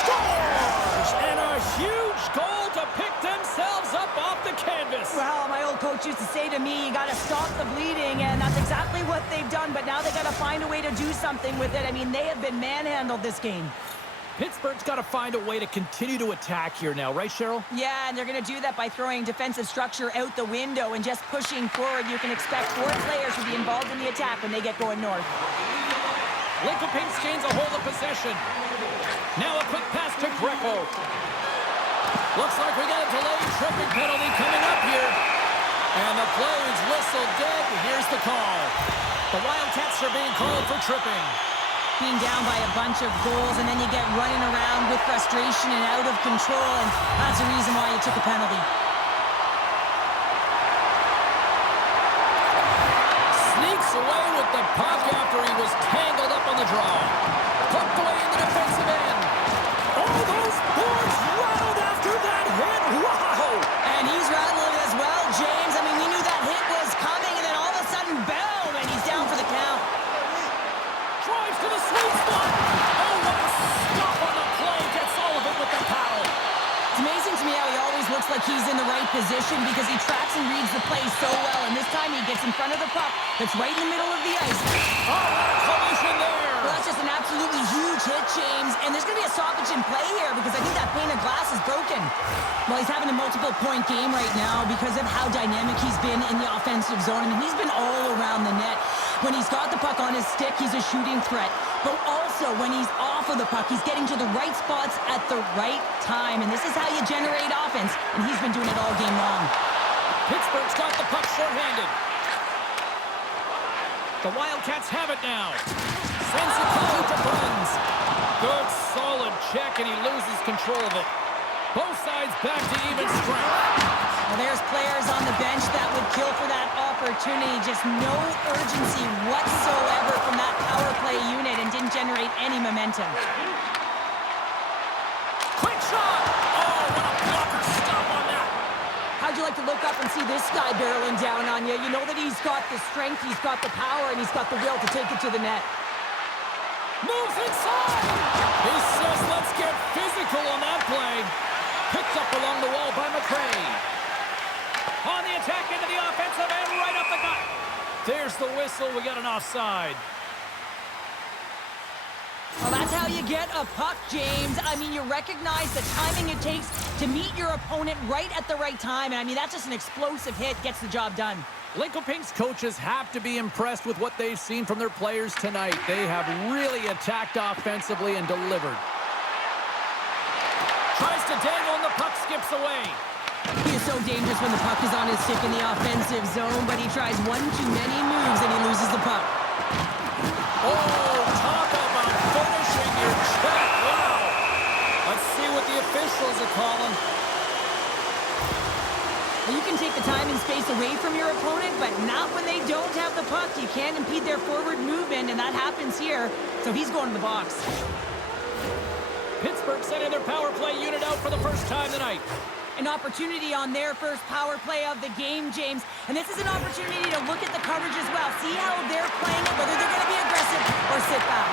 Scores! And a huge goal to pick themselves up off the canvas. Well, my old coach used to say to me, you got to stop the bleeding, and that's exactly what they've done, but now they got to find a way to do something with it. I mean, they have been manhandled this game. Pittsburgh's got to find a way to continue to attack here now, right, Cheryl? Yeah, and they're going to do that by throwing defensive structure out the window and just pushing forward. You can expect 4 players to be involved in the attack when they get going north. Lincoln Pinks gains a hold of possession. Now a quick pass to Greco. Looks like we got a delayed tripping penalty coming up here. And the play is whistled dead. Here's the call. The Wildcats are being called for tripping. Being down by a bunch of goals, and then you get running around with frustration and out of control, and that's the reason why you took a penalty. Sneaks away with the puck after he was tangled up on the draw. Poked away in the defensive end. Oh, those boards rattled after that hit. Wow! And he's rattling as well, James. I mean, we knew that hit was coming, and then all of a sudden, boom, and he's down for the count. Drives to the sweet spot. Oh, what a stop on the play. Gets all of it with the paddle. It's amazing to me how he always looks like he's in the right position because he tracks and reads the play so well. And this time he gets in front of the puck that's right in the middle of the ice. Oh, what a collision there. Well, that's just an absolutely huge hit, James. And there's going to be a stoppage in play here because I think that pane of glass is broken. Well, he's having a multiple-point game right now because of how dynamic he's been in the offensive zone. I mean, he's been all around the net. When he's got the puck on his stick, he's a shooting threat. But also, when he's off of the puck, he's getting to the right spots at the right time. And this is how you generate offense. And he's been doing it all game long. Pittsburgh's got the puck shorthanded. The Wildcats have it now. Sends it quickly to Bruns. Good, solid check, and he loses control of it. Both sides back to even strength. Well, there's players on the bench that would kill for that opportunity. Just no urgency whatsoever from that power play unit and didn't generate any momentum. Quick shot! Oh, what a blocker stop on that. How'd you like to look up and see this guy barreling down on you? You know that he's got the strength, he's got the power, and he's got the will to take it to the net. Moves inside! He says, let's get physical on that play. Picked up along the wall by McRae. On the attack into the offensive end, right up the gut. There's the whistle. We got an offside. Well, that's how you get a puck, James. I mean, you recognize the timing it takes to meet your opponent right at the right time. And I mean, that's just an explosive hit. Gets the job done. Lincoln-Pink's coaches have to be impressed with what they've seen from their players tonight. They have really attacked offensively and delivered. Tries to dangle and the puck skips away. He is so dangerous when the puck is on his stick in the offensive zone, but he tries one too many moves and he loses the puck. Oh, talk about finishing your check. Wow. Let's see what the officials are calling. Well, you can take the time and space away from your opponent, but not when they don't have the puck. You can't impede their forward movement, and that happens here. So he's going to the box. Pittsburgh sending their power play unit out for the first time tonight. An opportunity on their first power play of the game, James. And this is an opportunity to look at the coverage as well. See how they're playing it, whether they're going to be aggressive or sit back.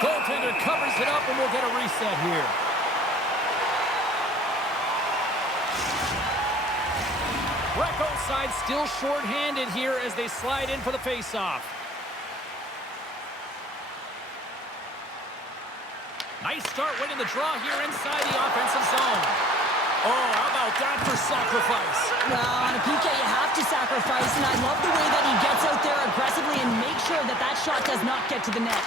Goaltender covers it up, and we'll get a reset here. Greco's side still short-handed here as they slide in for the face-off. Nice start winning the draw here inside the offensive zone. Oh, how about that for sacrifice? Well, on a PK, you have to sacrifice, and I love the way that he gets out there aggressively and makes sure that that shot does not get to the net.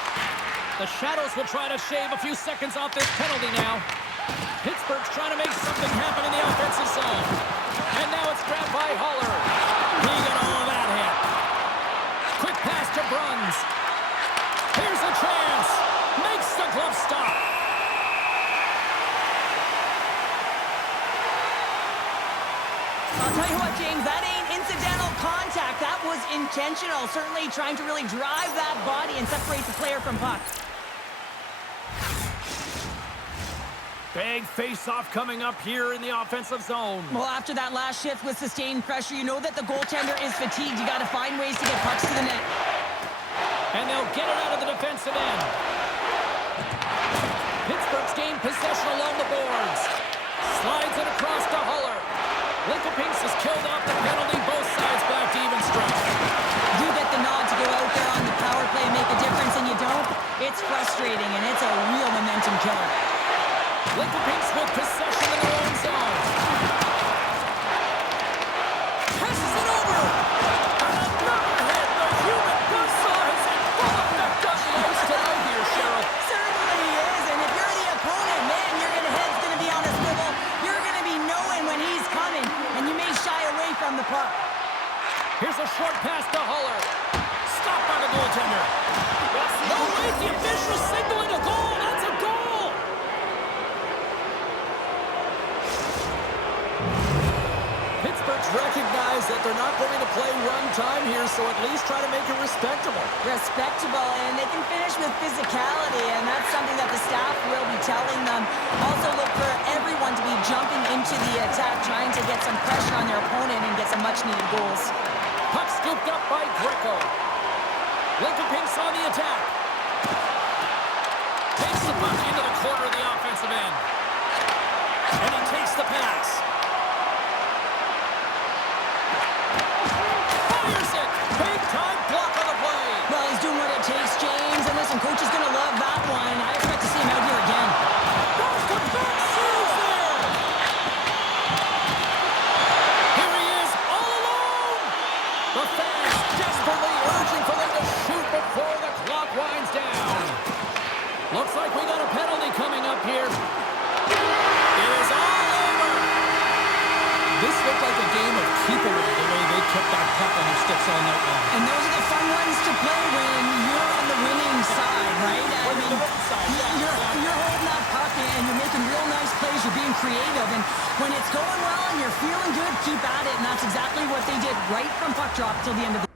The Shadows will try to shave a few seconds off this penalty now. Pittsburgh's trying to make something happen in the offensive zone. And now it's grabbed by Haller. He got all of that hit. Quick pass to Bruns. Here's a chance. Makes the glove stop. I'll tell you what, James, that ain't incidental contact. That was intentional. Certainly trying to really drive that body and separate the player from puck. Big face-off coming up here in the offensive zone. Well, after that last shift with sustained pressure, you know that the goaltender is fatigued. You got to find ways to get pucks to the net. And they'll get it out of the defensive end. Pittsburgh's gained possession along the boards. Slides it across to Haller. Lincoln-Pinks has killed off the penalty. Both sides back to even strength. You get the nod to go out there on the power play and make a difference, and you don't. It's frustrating, and it's a real momentum killer. Lincoln-Pinks with possession in their own zone. Passes it over. And another hit. The human buzzsaw is in full effect on the ice tonight here, Cheryl. Certainly is, and if you're the opponent, to Huller. Stopped by the goaltender. No, wait, the official signaling a goal. That's a goal. Pittsburgh's recognized that they're not going to play run time here, so at least try to make it respectable. Respectable, and they can finish with physicality, and that's something that the staff will be telling them. Also look for everyone to be jumping into the attack, trying to get some pressure on their opponent and get some much-needed goals. Puck scooped up by Greco. Lincoln Pinks on the attack. Takes the puck into the corner of the offensive end. And he takes the pass. Fires it! Big-time block on the play. Well, he's doing what it takes, James. And listen, coach is going to love that one. I expect to see him out here again. Goes to back seals there. Here he is, all alone. The fans desperately urging for them to shoot before the clock winds down. Looks like we got a penalty coming up here. It is all over. This looked like a game of keep-away, the way they kept that puck on their sticks all night long. And those are the fun ones to play when you're on the winning side, right? I mean, you're holding that puck and you're making real nice plays. You're being creative. And when it's going well and you're feeling good, keep at it. And that's exactly what they did right from puck drop till the end of the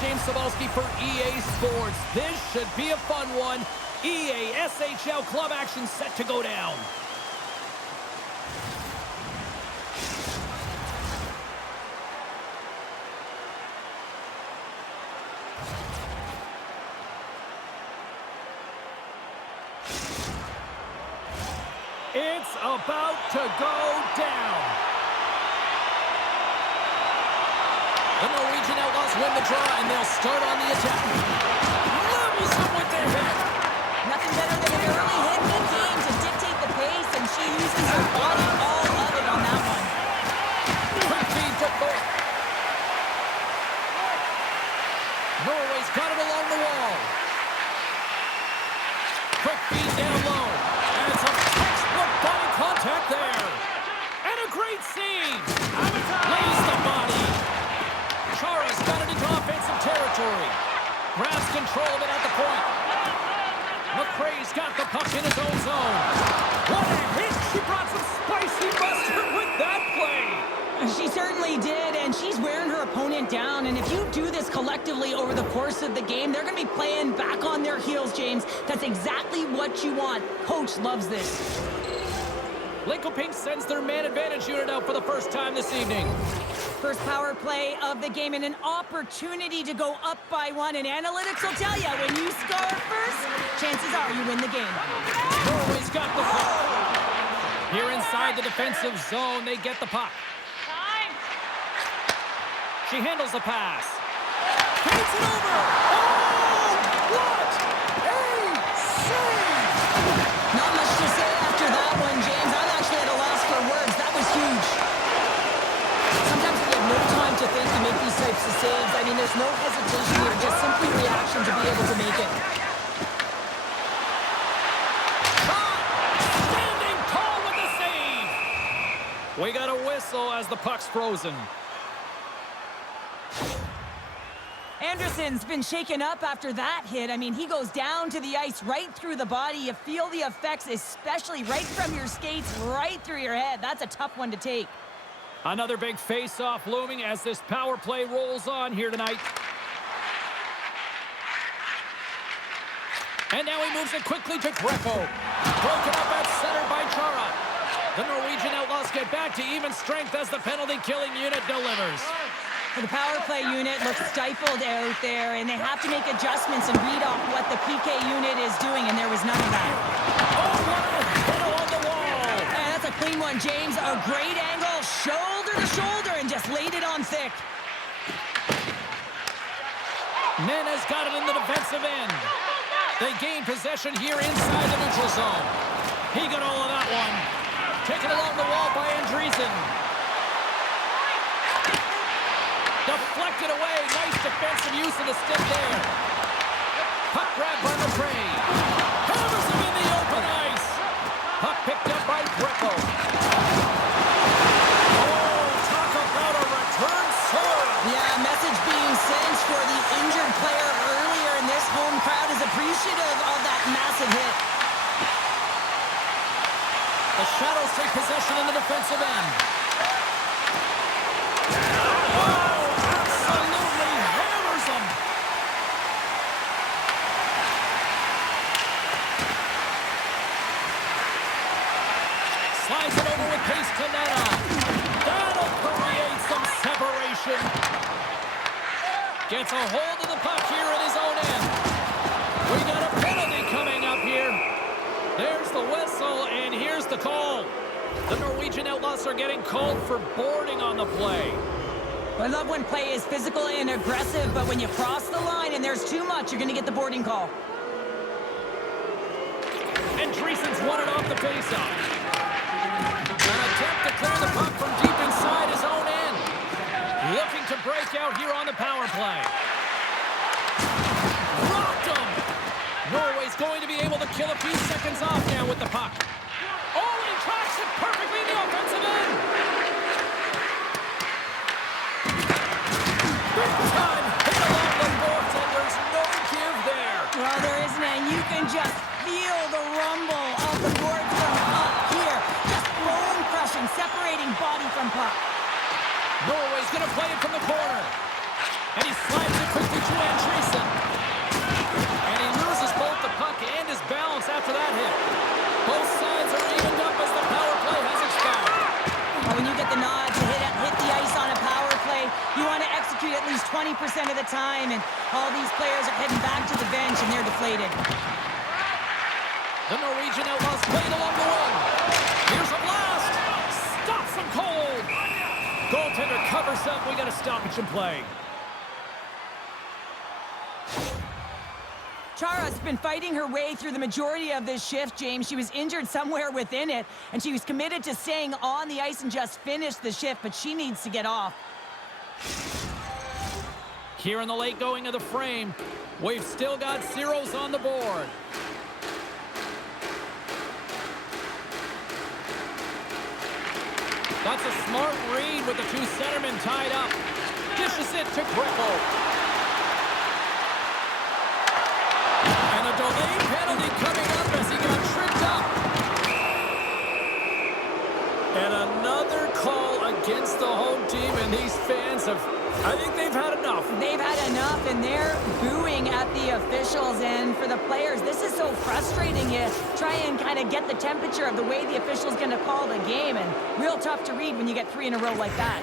James Cybulski for EA Sports. This should be a fun one. EA SHL club action set to go down. It's about to go down. The Norwegian Outlaws win the draw, and they'll start on the attack. Levels them with their hit. Nothing better than an early hit mid-game to dictate the pace, and she uses her body all of it on that one. Quick feed to Thorpe. Norway's got it along the wall. Quick feed down low. And some textbook body contact there. And a great scene. Lays the body. Chara's got it into offensive territory. Grabs control of it at the point. McRae's got the puck in his own zone. What a hit! She brought some spicy mustard with that play. She certainly did, and she's wearing her opponent down. And if you do this collectively over the course of the game, they're going to be playing back on their heels, James. That's exactly what you want. Coach loves this. Lakeland Pink sends their man advantage unit out for the first time this evening. First power play of the game and an opportunity to go up by one. And analytics will tell you, when you score first, chances are you win the game. Norway's got the puck. Here inside the defensive zone, they get the puck. She handles the pass. Takes it over. Oh, what a save! Not much to say after that one, James. I'm actually at a loss for words. That was huge. Sometimes we have no time to think to make these types of saves. I mean, there's no hesitation here, just simply reaction to be able to make it. Standing tall with the save. We got a whistle as the puck's frozen. Anderson's been shaken up after that hit. I mean, he goes down to the ice right through the body. You feel the effects, especially right from your skates, right through your head. That's a tough one to take. Another big face-off looming as this power play rolls on here tonight. And now he moves it quickly to Greco. Broken up at center by Chara. The Norwegian Outlaws get back to even strength as the penalty-killing unit delivers. The power play unit looks stifled out there, and they have to make adjustments and read off what the PK unit is doing, and there was none of that. Oh, what a hit on the wall! And that's a clean one, James. A great angle, shoulder to shoulder, and just laid it on thick. Nena's got it in the defensive end. They gain possession here inside the neutral zone. He got all of that one. Taken along the wall by Andreessen. Deflected away. Nice defensive use of the stick there. Puck grab by McRae. Hammers him in the open ice. Puck picked up by Greco. Oh, talk about a return serve. Yeah, message being sent for the injured player earlier, and this home crowd is appreciative of that massive hit. The Shadows take possession in the defensive end. Slides it over with pace to Nana. That'll create some separation. Gets a hold of the puck here at his own end. We got a penalty coming up here. There's the whistle, and here's the call. The Norwegian Outlaws are getting called for boarding on the play. I love when play is physical and aggressive, but when you cross the line and there's too much, you're going to get the boarding call. And Dreesen's won it off the faceoff. An attempt to clear the puck from deep inside his own end. Looking to break out here on the power play. Rocked him! Norway's going to be able to kill a few seconds off now with the puck. Oh, and he tracks it perfectly in the offensive end! Big time hit along the boards, and there's no give there. Well, there isn't, and you can just feel the rumble of the boards from up here. Just bone crushing, separating body from puck. Norway's going to play it from the corner. And he slides it quickly to Andreessen. And he loses both the puck and his balance after that hit. Both sides are evened up as the power play has expired. Well, when you get the nod to hit the ice on a power play, you want to execute at least 20% of the time, and all these players are heading back to the bench, and they're deflated. The Norwegian Outlaws played along the wing. Here's a blast. Stops him cold. Goaltender covers up. We got a stoppage in play. Chara's been fighting her way through the majority of this shift, James. She was injured somewhere within it, and she was committed to staying on the ice and just finish the shift, but she needs to get off. Here in the late going of the frame, we've still got zeros on the board. That's a smart read with the two centermen tied up. Dishes it to Greco. And a delayed penalty coming up as he got tripped up. And another call against the home team, and these fans I think they've had enough. They've had enough, and they're booing at the officials. And for the players, this is so frustrating. You try and kind of get the temperature of the way the official's going to call the game, and real tough to read when you get 3 in a row like that.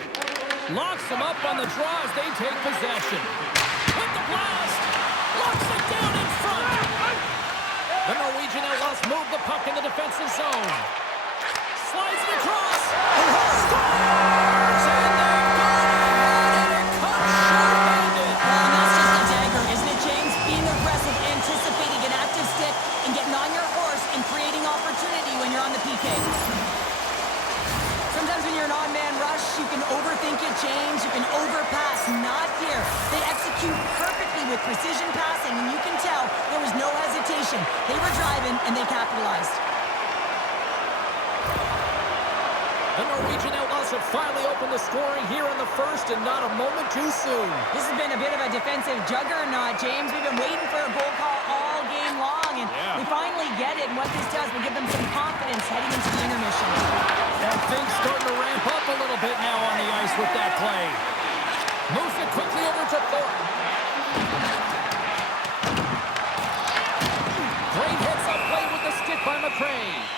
Locks them up on the draw as they take possession. With the blast! Locks it down in front! The Norwegian Outlaws move the puck in the defensive zone. Slides it across! Scores! And they've got it! And it comes short-handed! Well, and that's just a dagger, isn't it, James? Being aggressive, anticipating an active stick, and getting on your horse and creating opportunity when you're on the PK. Sometimes when you're an on-man rush, you can overthink it, James. You can overpass. Not here. They execute perfectly with precision passing, and you can tell there was no hesitation. They were driving, and they capitalized. The Norwegian Outlaws have finally opened the scoring here in the first, and not a moment too soon. This has been a bit of a defensive juggernaut, James. We've been waiting for a goal call all game long, and we finally get it. And what this does will give them some confidence heading into the intermission. And things starting to ramp up a little bit now on the ice with that play. Moves it quickly over to Thornton. Great hits up play with the stick by McRae.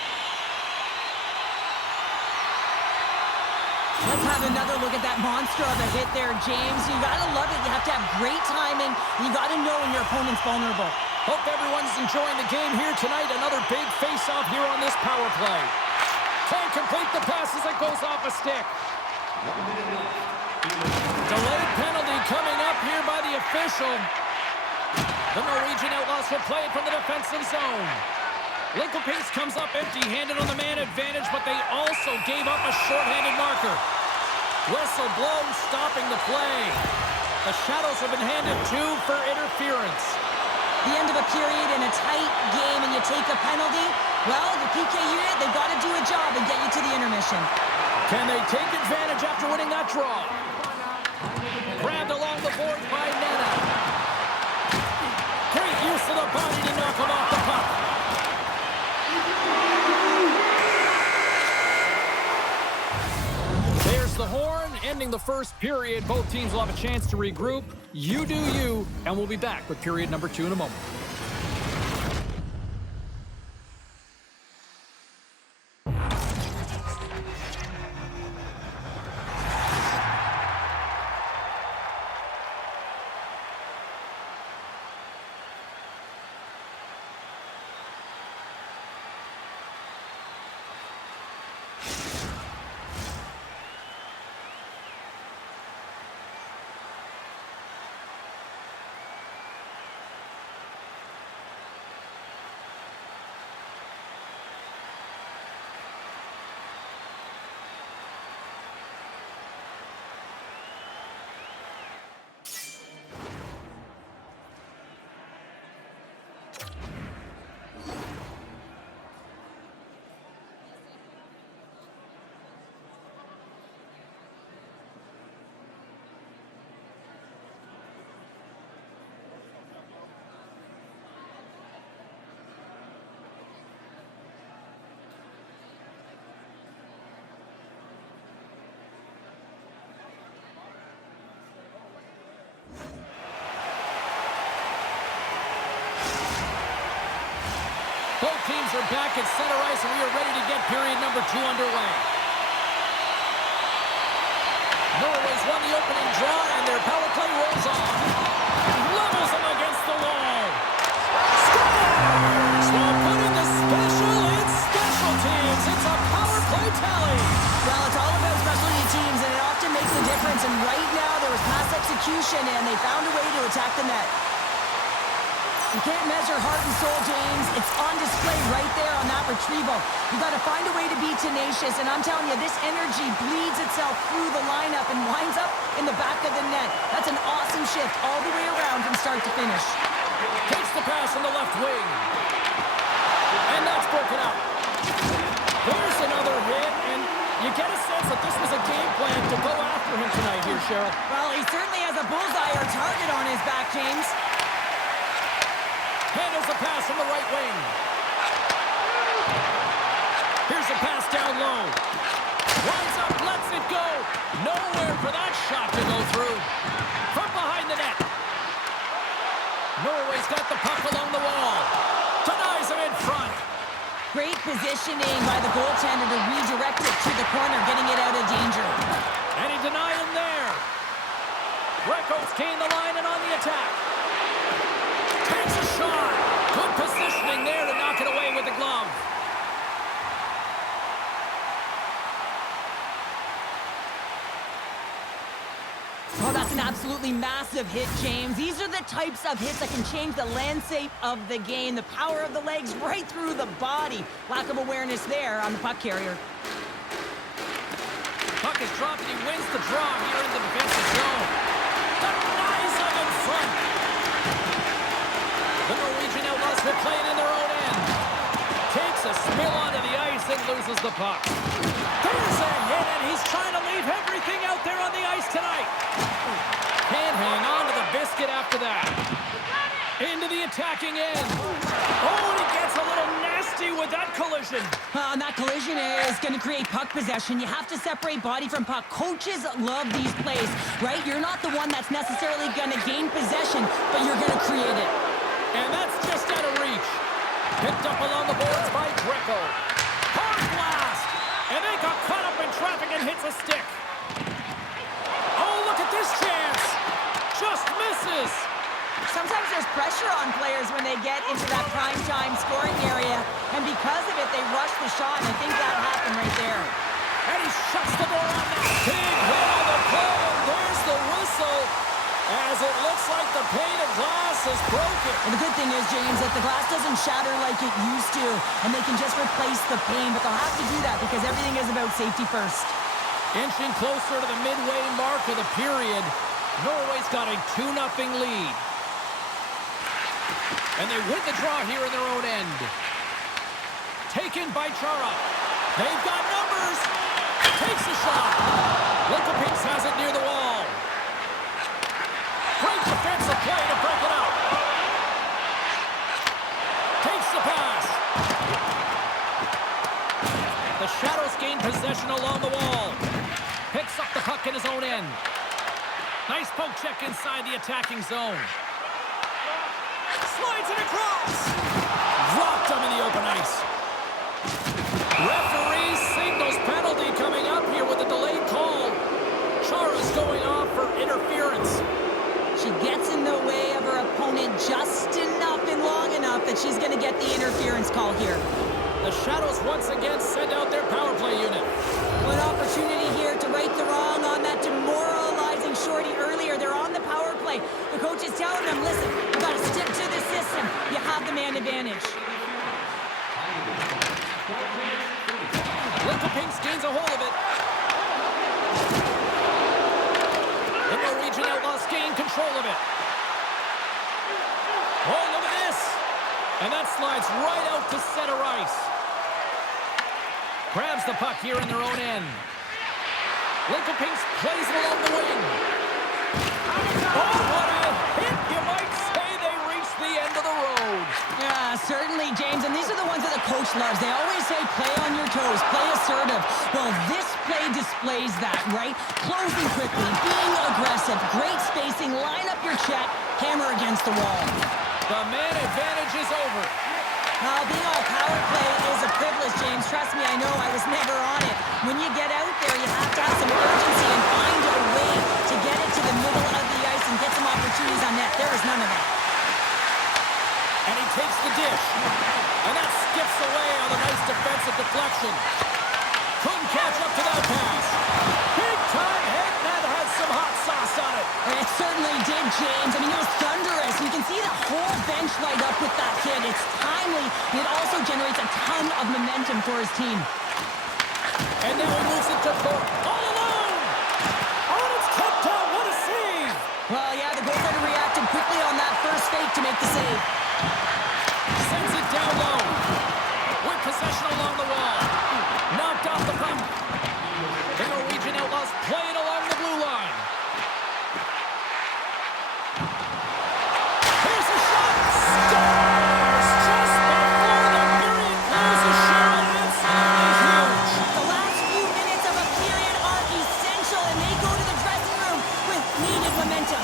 Let's have another look at that monster of a hit there, James. You gotta love it. You have to have great timing, and you gotta know when your opponent's vulnerable. Hope everyone's enjoying the game here tonight. Another big face-off here on this power play. Can't complete the pass as it goes off a stick. Delayed penalty coming up here by the official. The Norwegian Outlaws will play it from the defensive zone. Linkelpies comes up empty-handed on the man advantage, but they also gave up a shorthanded marker. Whistle blows, stopping the play. The Shadows have been handed 2 for interference. The end of a period in a tight game and you take a penalty, well, the PK unit, they've got to do a job and get you to the intermission. Can they take advantage after winning that draw? Grabbed along the boards by Nana. Great use of the body to knock him off the puck. There's the horn, ending the first period. Both teams will have a chance to regroup. You do you, and we'll be back with period number 2 in a moment. back at center ice, and we are ready to get period number 2 underway. Norway's won the opening draw, and their power play rolls on. Levels them against the wall. Scores! While putting the special in special teams. It's a power play tally. Well, it's all about specialty teams, and it often makes a difference. And right now, there was pass execution, and they found a way to attack the net. You can't measure heart and soul, James. It's on display right there on that retrieval. You got to find a way to be tenacious, and I'm telling you, this energy bleeds itself through the lineup and winds up in the back of the net. That's an awesome shift all the way around from start to finish. Takes the pass on the left wing. And that's broken up. There's another hit, and you get a sense that this was a game plan to go after him tonight here, Cheryl. Well, he certainly has a bullseye or target on his back, James. Handles the pass from the right wing. Here's a pass down low. Winds up, lets it go. Nowhere for that shot to go through. From behind the net. Norway's got the puck along the wall. Denies him in front. Great positioning by the goaltender to redirect it to the corner, getting it out of danger. And he denied him there. Greco's gained the line and on the attack. Takes a shot. Good positioning there to knock it away with the glove. Oh, that's an absolutely massive hit, James. These are the types of hits that can change the landscape of the game. The power of the legs right through the body. Lack of awareness there on the puck carrier. Puck is dropped and he wins the draw here in the defensive zone. Denies him in front. The Norwegian Outlaws will play it in their own end. Takes a spill onto the ice and loses the puck. There's a hit, and he's trying to leave everything out there on the ice tonight. Can't hang on to the biscuit after that. Into the attacking end. Oh, and he gets a little nasty with that collision. And that collision is going to create puck possession. You have to separate body from puck. Coaches love these plays, right? You're not the one that's necessarily going to gain possession, but you're going to create it. And that's just out of reach. Picked up along the boards by Greco. Hard blast. And they got caught up in traffic and hits a stick. Oh, look at this chance. Just misses. Sometimes there's pressure on players when they get into that prime time scoring area. And because of it, they rush the shot. And I think that happened right there. And he shuts the door on that. Big hit on the play. And there's the whistle. As it looks like the pane of glass is broken. And the good thing is, James, that the glass doesn't shatter like it used to, and they can just replace the pane, but they'll have to do that because everything is about safety first. Inching closer to the midway mark of the period, Norway's got a 2-0 lead. And they win the draw here in their own end. Taken by Chara. They've got numbers. Takes a shot. Linkopinks has it near the wall. Great defensive play to break it out. Takes the pass. The Shadows gain possession along the wall. Picks up the puck in his own end. Nice poke check inside the attacking zone. Slides it across. Dropped him in the open ice. Referee signals penalty coming up here with a delayed call. Chara's going off for interference. She gets in the way of her opponent just enough and long enough that she's going to get the interference call here. The Shadows once again send out their power play unit. An opportunity here to right the wrong on that demoralizing shorty earlier. They're on the power play. The coach is telling them, listen, you got to stick to the system. You have the man advantage. Linkopinks gains a hold of it. The Norwegian Outlaws gain control of it. Oh, look at this. And that slides right out to center ice. Grabs the puck here in their own end. Linkopinks plays it along the wing. Oh, what a hit! You might say they reached the end of the road. Yeah, certainly, James. And these are the ones that the coach loves. They always say, play on your toes, play assertive. Well, this play displays that, right? Closing quickly, being aggressive, great spacing, line up your check, hammer against the wall. The man advantage is over. Being on a power play is a privilege, James. Trust me, I know. I was never on it. When you get out there, you have to have some urgency and find a way to get it to the middle of the ice and get some opportunities on net. There is none of that. And he takes the dish. And that skips away on a nice defensive deflection. Couldn't catch up to that pass. Big time hit. That had some hot sauce on it. It certainly did, James. I mean, it was thunderous. You can see the whole bench light up with that hit. It's timely, and it also generates a ton of momentum for his team. And now he moves it to Thorpe. All alone! Oh, and it's kept out. What a save! Well, yeah, the goaltender reacted quickly on that first fake to make the save. Sends it down low. With possession along the wall. Knocked off the puck. The Norwegian Outlaws play it along the blue line. Here's a shot. Scores! Just before the period closes. Cheryl, absolutely huge. The last few minutes of a period are essential, and they go to the dressing room with needed momentum.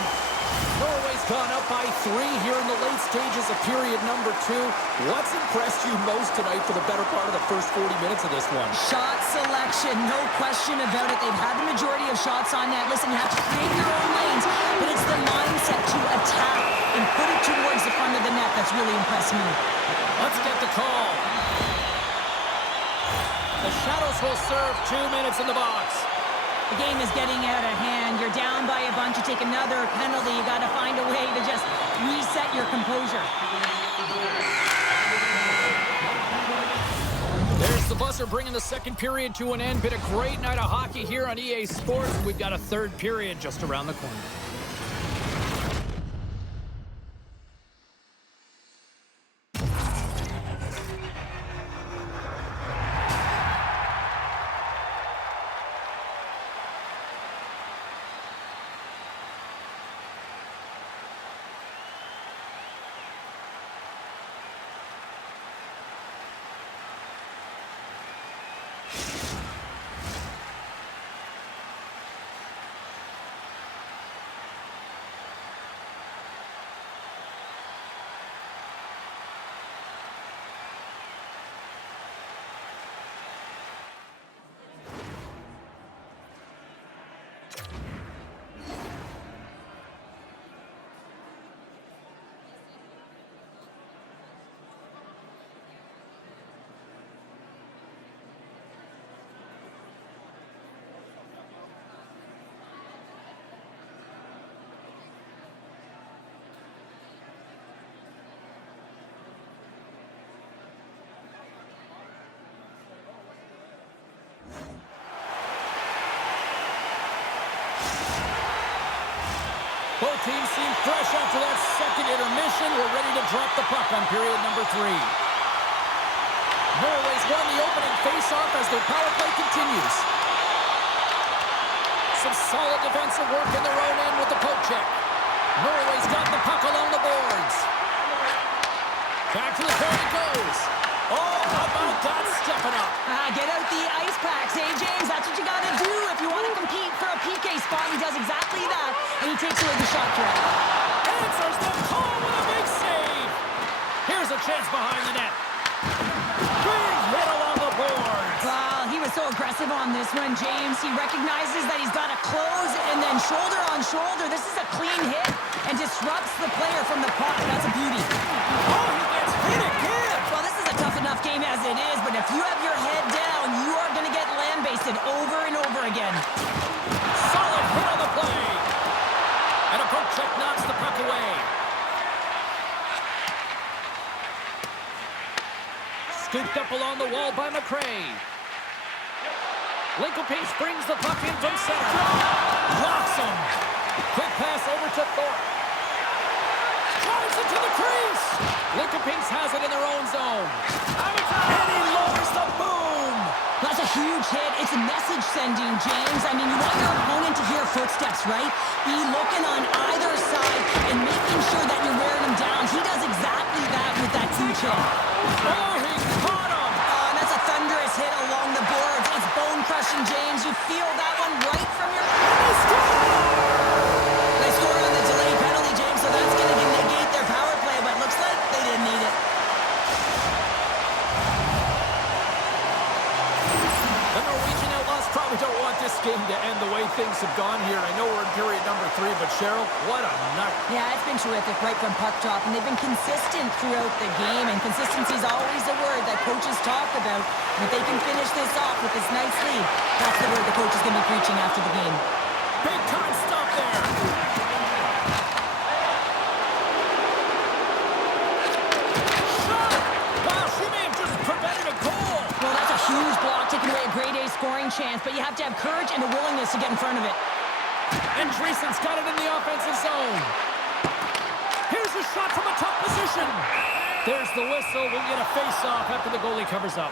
Norway's gone up by 3 here in the late stages of period number 2. What's impressed you most tonight for the better part of the first 40 minutes of this one? Shot selection, no question about it. They've had the majority of shots on net. Listen, you have to create your own lanes, but it's the mindset to attack and put it towards the front of the net that's really impressed me. Let's get the call. The Shadows will serve 2 minutes in the box. The game is getting out of hand. You're down by a bunch. You take another penalty. You got to find a way to just reset your composure. There's the buzzer bringing the second period to an end. Been a great night of hockey here on EA Sports. We've got a third period just around the corner. Both teams seem fresh after that second intermission. We're ready to drop the puck on period number 3. Norway's won the opening face-off as their power play continues. Some solid defensive work in their own end with the poke check. Norway's got the puck along the boards. Back to the point it goes. Oh, how about that stepping up? Get out the ice packs, hey, James? That's what you got to do if you want to compete for a PK spot. He does exactly that, and he takes away the shot threat. Answers the call with a big save. Here's a chance behind the net. Big hit along the boards. Well, he was so aggressive on this one, James. He recognizes that he's got to close and then shoulder on shoulder. This is a clean hit and disrupts the player from the puck. That's a beauty. Oh, he gets hit again. Well, this is a tough enough game as it is, but if you have your head down, you are going to get land-basted over and over again. Solid hit on the play. And a poke check knocks the puck away. Scooped up along the wall by McRae. Linkelpies brings the puck in from center. Blocks him. Quick pass over to Thorpe. Drives it to the crease. Linkelpies has it in their own zone. And he lowers the boom. That's a huge hit. It's a message sending, James. I mean, you want your opponent to hear footsteps, right? Be looking on either side and making sure that you're wearing him down. He does exactly that with that huge hit. Oh, he caught him. And that's a thunderous hit along the boards. It's bone-crushing, James. You feel that one right from your... They score on the delayed penalty, James, so that's going to negate their power play, but looks like they didn't need it. game to end the way things have gone here. I know we're in period number 3, but Cheryl, what a night. Yeah, it's been terrific right from puck drop, and they've been consistent throughout the game, and consistency is always a word that coaches talk about. And if they can finish this off with this nice lead, that's the word the coach is going to be preaching after the game. Big time stop there. Shot! Wow, she may have just prevented a goal. Well, that's a huge block, taking away a grade A scoring chance, but you have to have courage and a willingness to get in front of it. And Dreesen's got it in the offensive zone. Here's a shot from a tough position. There's the whistle. We'll get a face-off after the goalie covers up.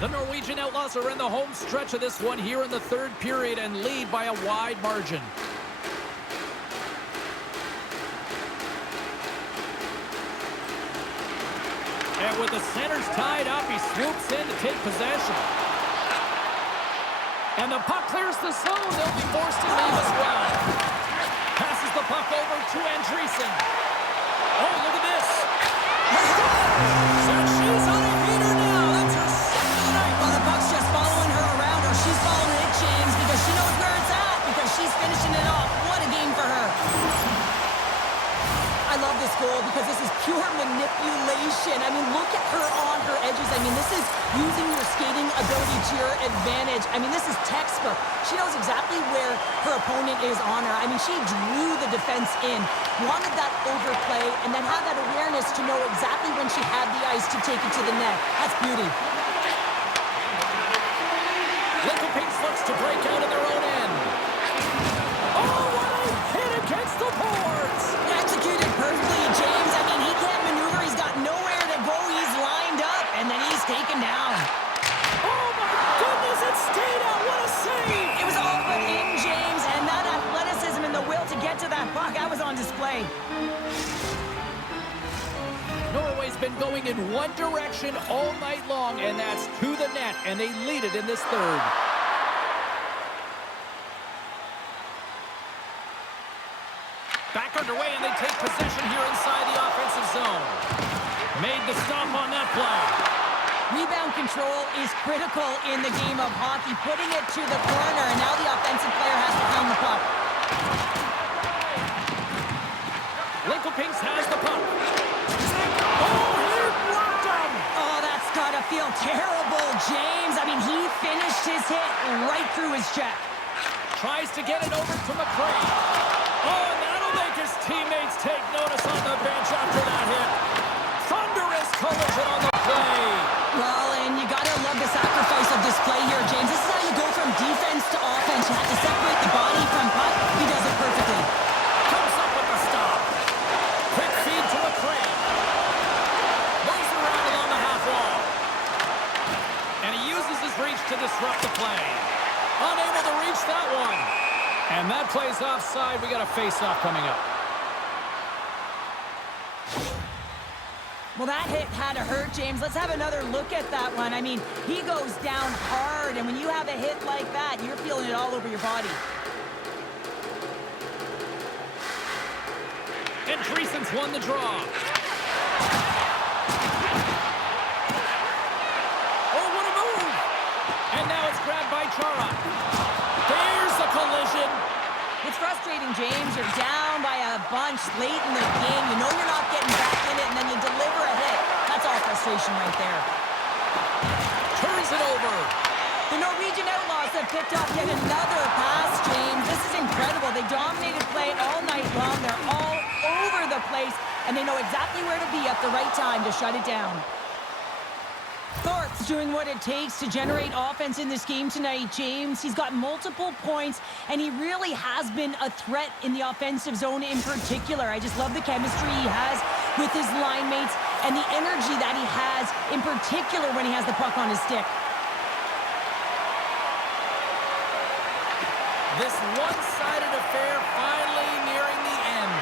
The Norwegian Outlaws are in the home stretch of this one here in the third period and lead by a wide margin. And with the centers tied up, he swoops in to take possession. And the puck clears the zone. They'll be forced to leave as well. Passes the puck over to Andreessen. Oh, look at this. So she's on a heater now. That's her second of the night. Well, the puck's just following her around, or she's following it, James, because she knows where it's at, because she's finishing it off. What a game for her. I love this goal because this is pure manipulation. I mean, look at her on her edges. I mean, this is using your skating ability to your advantage. I mean, this is textbook. She knows exactly where her opponent is on her. I mean, she drew the defense in, wanted that overplay, and then had that awareness to know exactly when she had the ice to take it to the net. That's beauty. Lincoln Pinks looks to break out of their own end. Oh, what a hit against the boards! Executed perfectly, James. I mean, he can't maneuver. He's got nowhere to go. He's lined up, and then he's taken down. Oh, my goodness, it stayed out. What a save! It was all but in, James, and that athleticism and the will to get to that puck, that was on display. Norway's been going in one direction all night long, and that's to the net, and they lead it in this third. Back underway, and they take possession here inside the offensive zone. Made the stop on that play. Rebound control is critical in the game of hockey, putting it to the corner, and now the offensive player has to pound the puck. Lincoln Pinks has the puck. Oh, he blocked him! Oh, that's gotta feel terrible, James. I mean, he finished his hit right through his check. Tries to get it over to McRae. Oh, and that'll make his teammates take notice on the bench after that hit. Thunderous collision on the play. Well, and you gotta love the sacrifice of this play here, James. This is how you go from defense to offense. You have to separate the body from puck. He does it perfectly. Comes up with the stop. Quick feed to McRae. Moves around along the half wall. And he uses his reach to disrupt the play. Unable to reach that one. And that play's offside. We got a face-off coming up. Well, that hit had to hurt, James. Let's have another look at that one. I mean, he goes down hard, and when you have a hit like that, you're feeling it all over your body. And Dreesen's won the draw. Oh, what a move! And now it's grabbed by Chara. There's the collision. It's frustrating, James. You're down by a bunch late in the game. You know you're not getting back in it, and then you deliver a hit. That's all frustration right there. Turns it over. The Norwegian Outlaws have picked up yet another pass, James. This is incredible. They dominated play all night long. They're all over the place, and they know exactly where to be at the right time to shut it down. Thorpe's doing what it takes to generate offense in this game tonight, James. He's got multiple points, and he really has been a threat in the offensive zone in particular. I just love the chemistry he has with his line mates and the energy that he has, in particular when he has the puck on his stick. This one-sided affair finally nearing the end.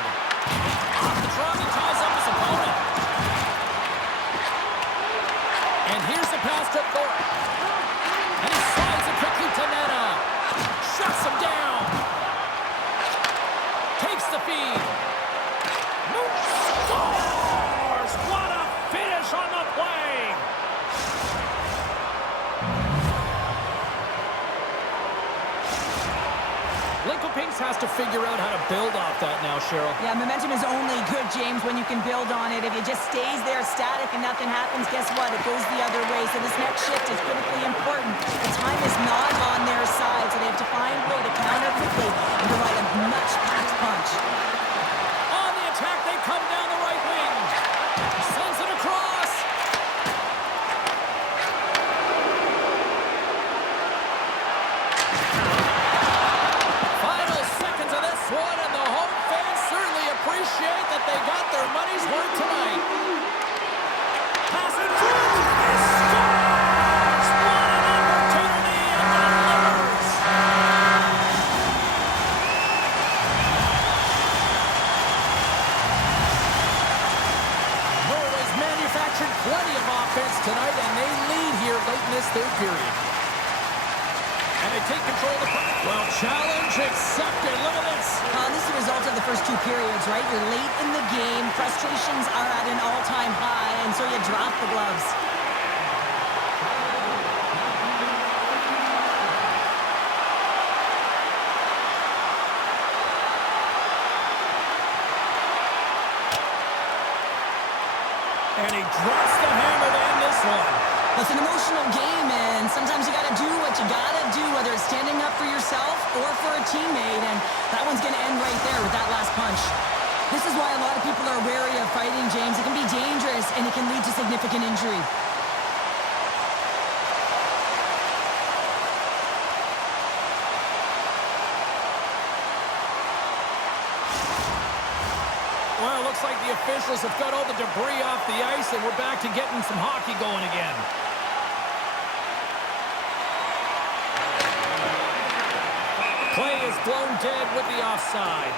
Off the draw, he ties up his opponent. And here's the pass to Thorpe. And he slides it quickly to Netta. Shuts him down. Takes the feed. Scores! What a finish on the play! Hastings has to figure out how to build off that now, Cheryl. Yeah, momentum is only good, James, when you can build on it. If it just stays there static and nothing happens, guess what? It goes the other way. So this next shift is critically important. The time is not on their side, so they have to find a way to counter quickly and provide a much-packed punch. On the attack, they come down the right wing. Sends it across. Final seconds of this one, and the home fans certainly appreciate that they got their money's worth tonight. Pass it through. He scores! What an opportunity, and delivers! Norway's manufactured plenty of offense tonight, and they lead here late in this third period. And they take control of the puck. Well, challenge accepted. Look at this. This is the result of the first two periods, right? You're late in the game. Frustrations are at an all-time high, and so you drop the gloves. And he drops the hammer to end this one. It's an emotional game, and sometimes you got to do what you got to do, whether it's standing up for yourself or for a teammate, and that one's going to end right there with that last punch. This is why a lot of people are wary of fighting, James. It can be dangerous, and it can lead to significant injury. Well, it looks like the officials have got all the debris off the ice, and we're back to getting some hockey going again. Play is blown dead with the offside.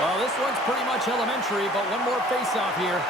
Well, this one's pretty much elementary, but one more face-off here.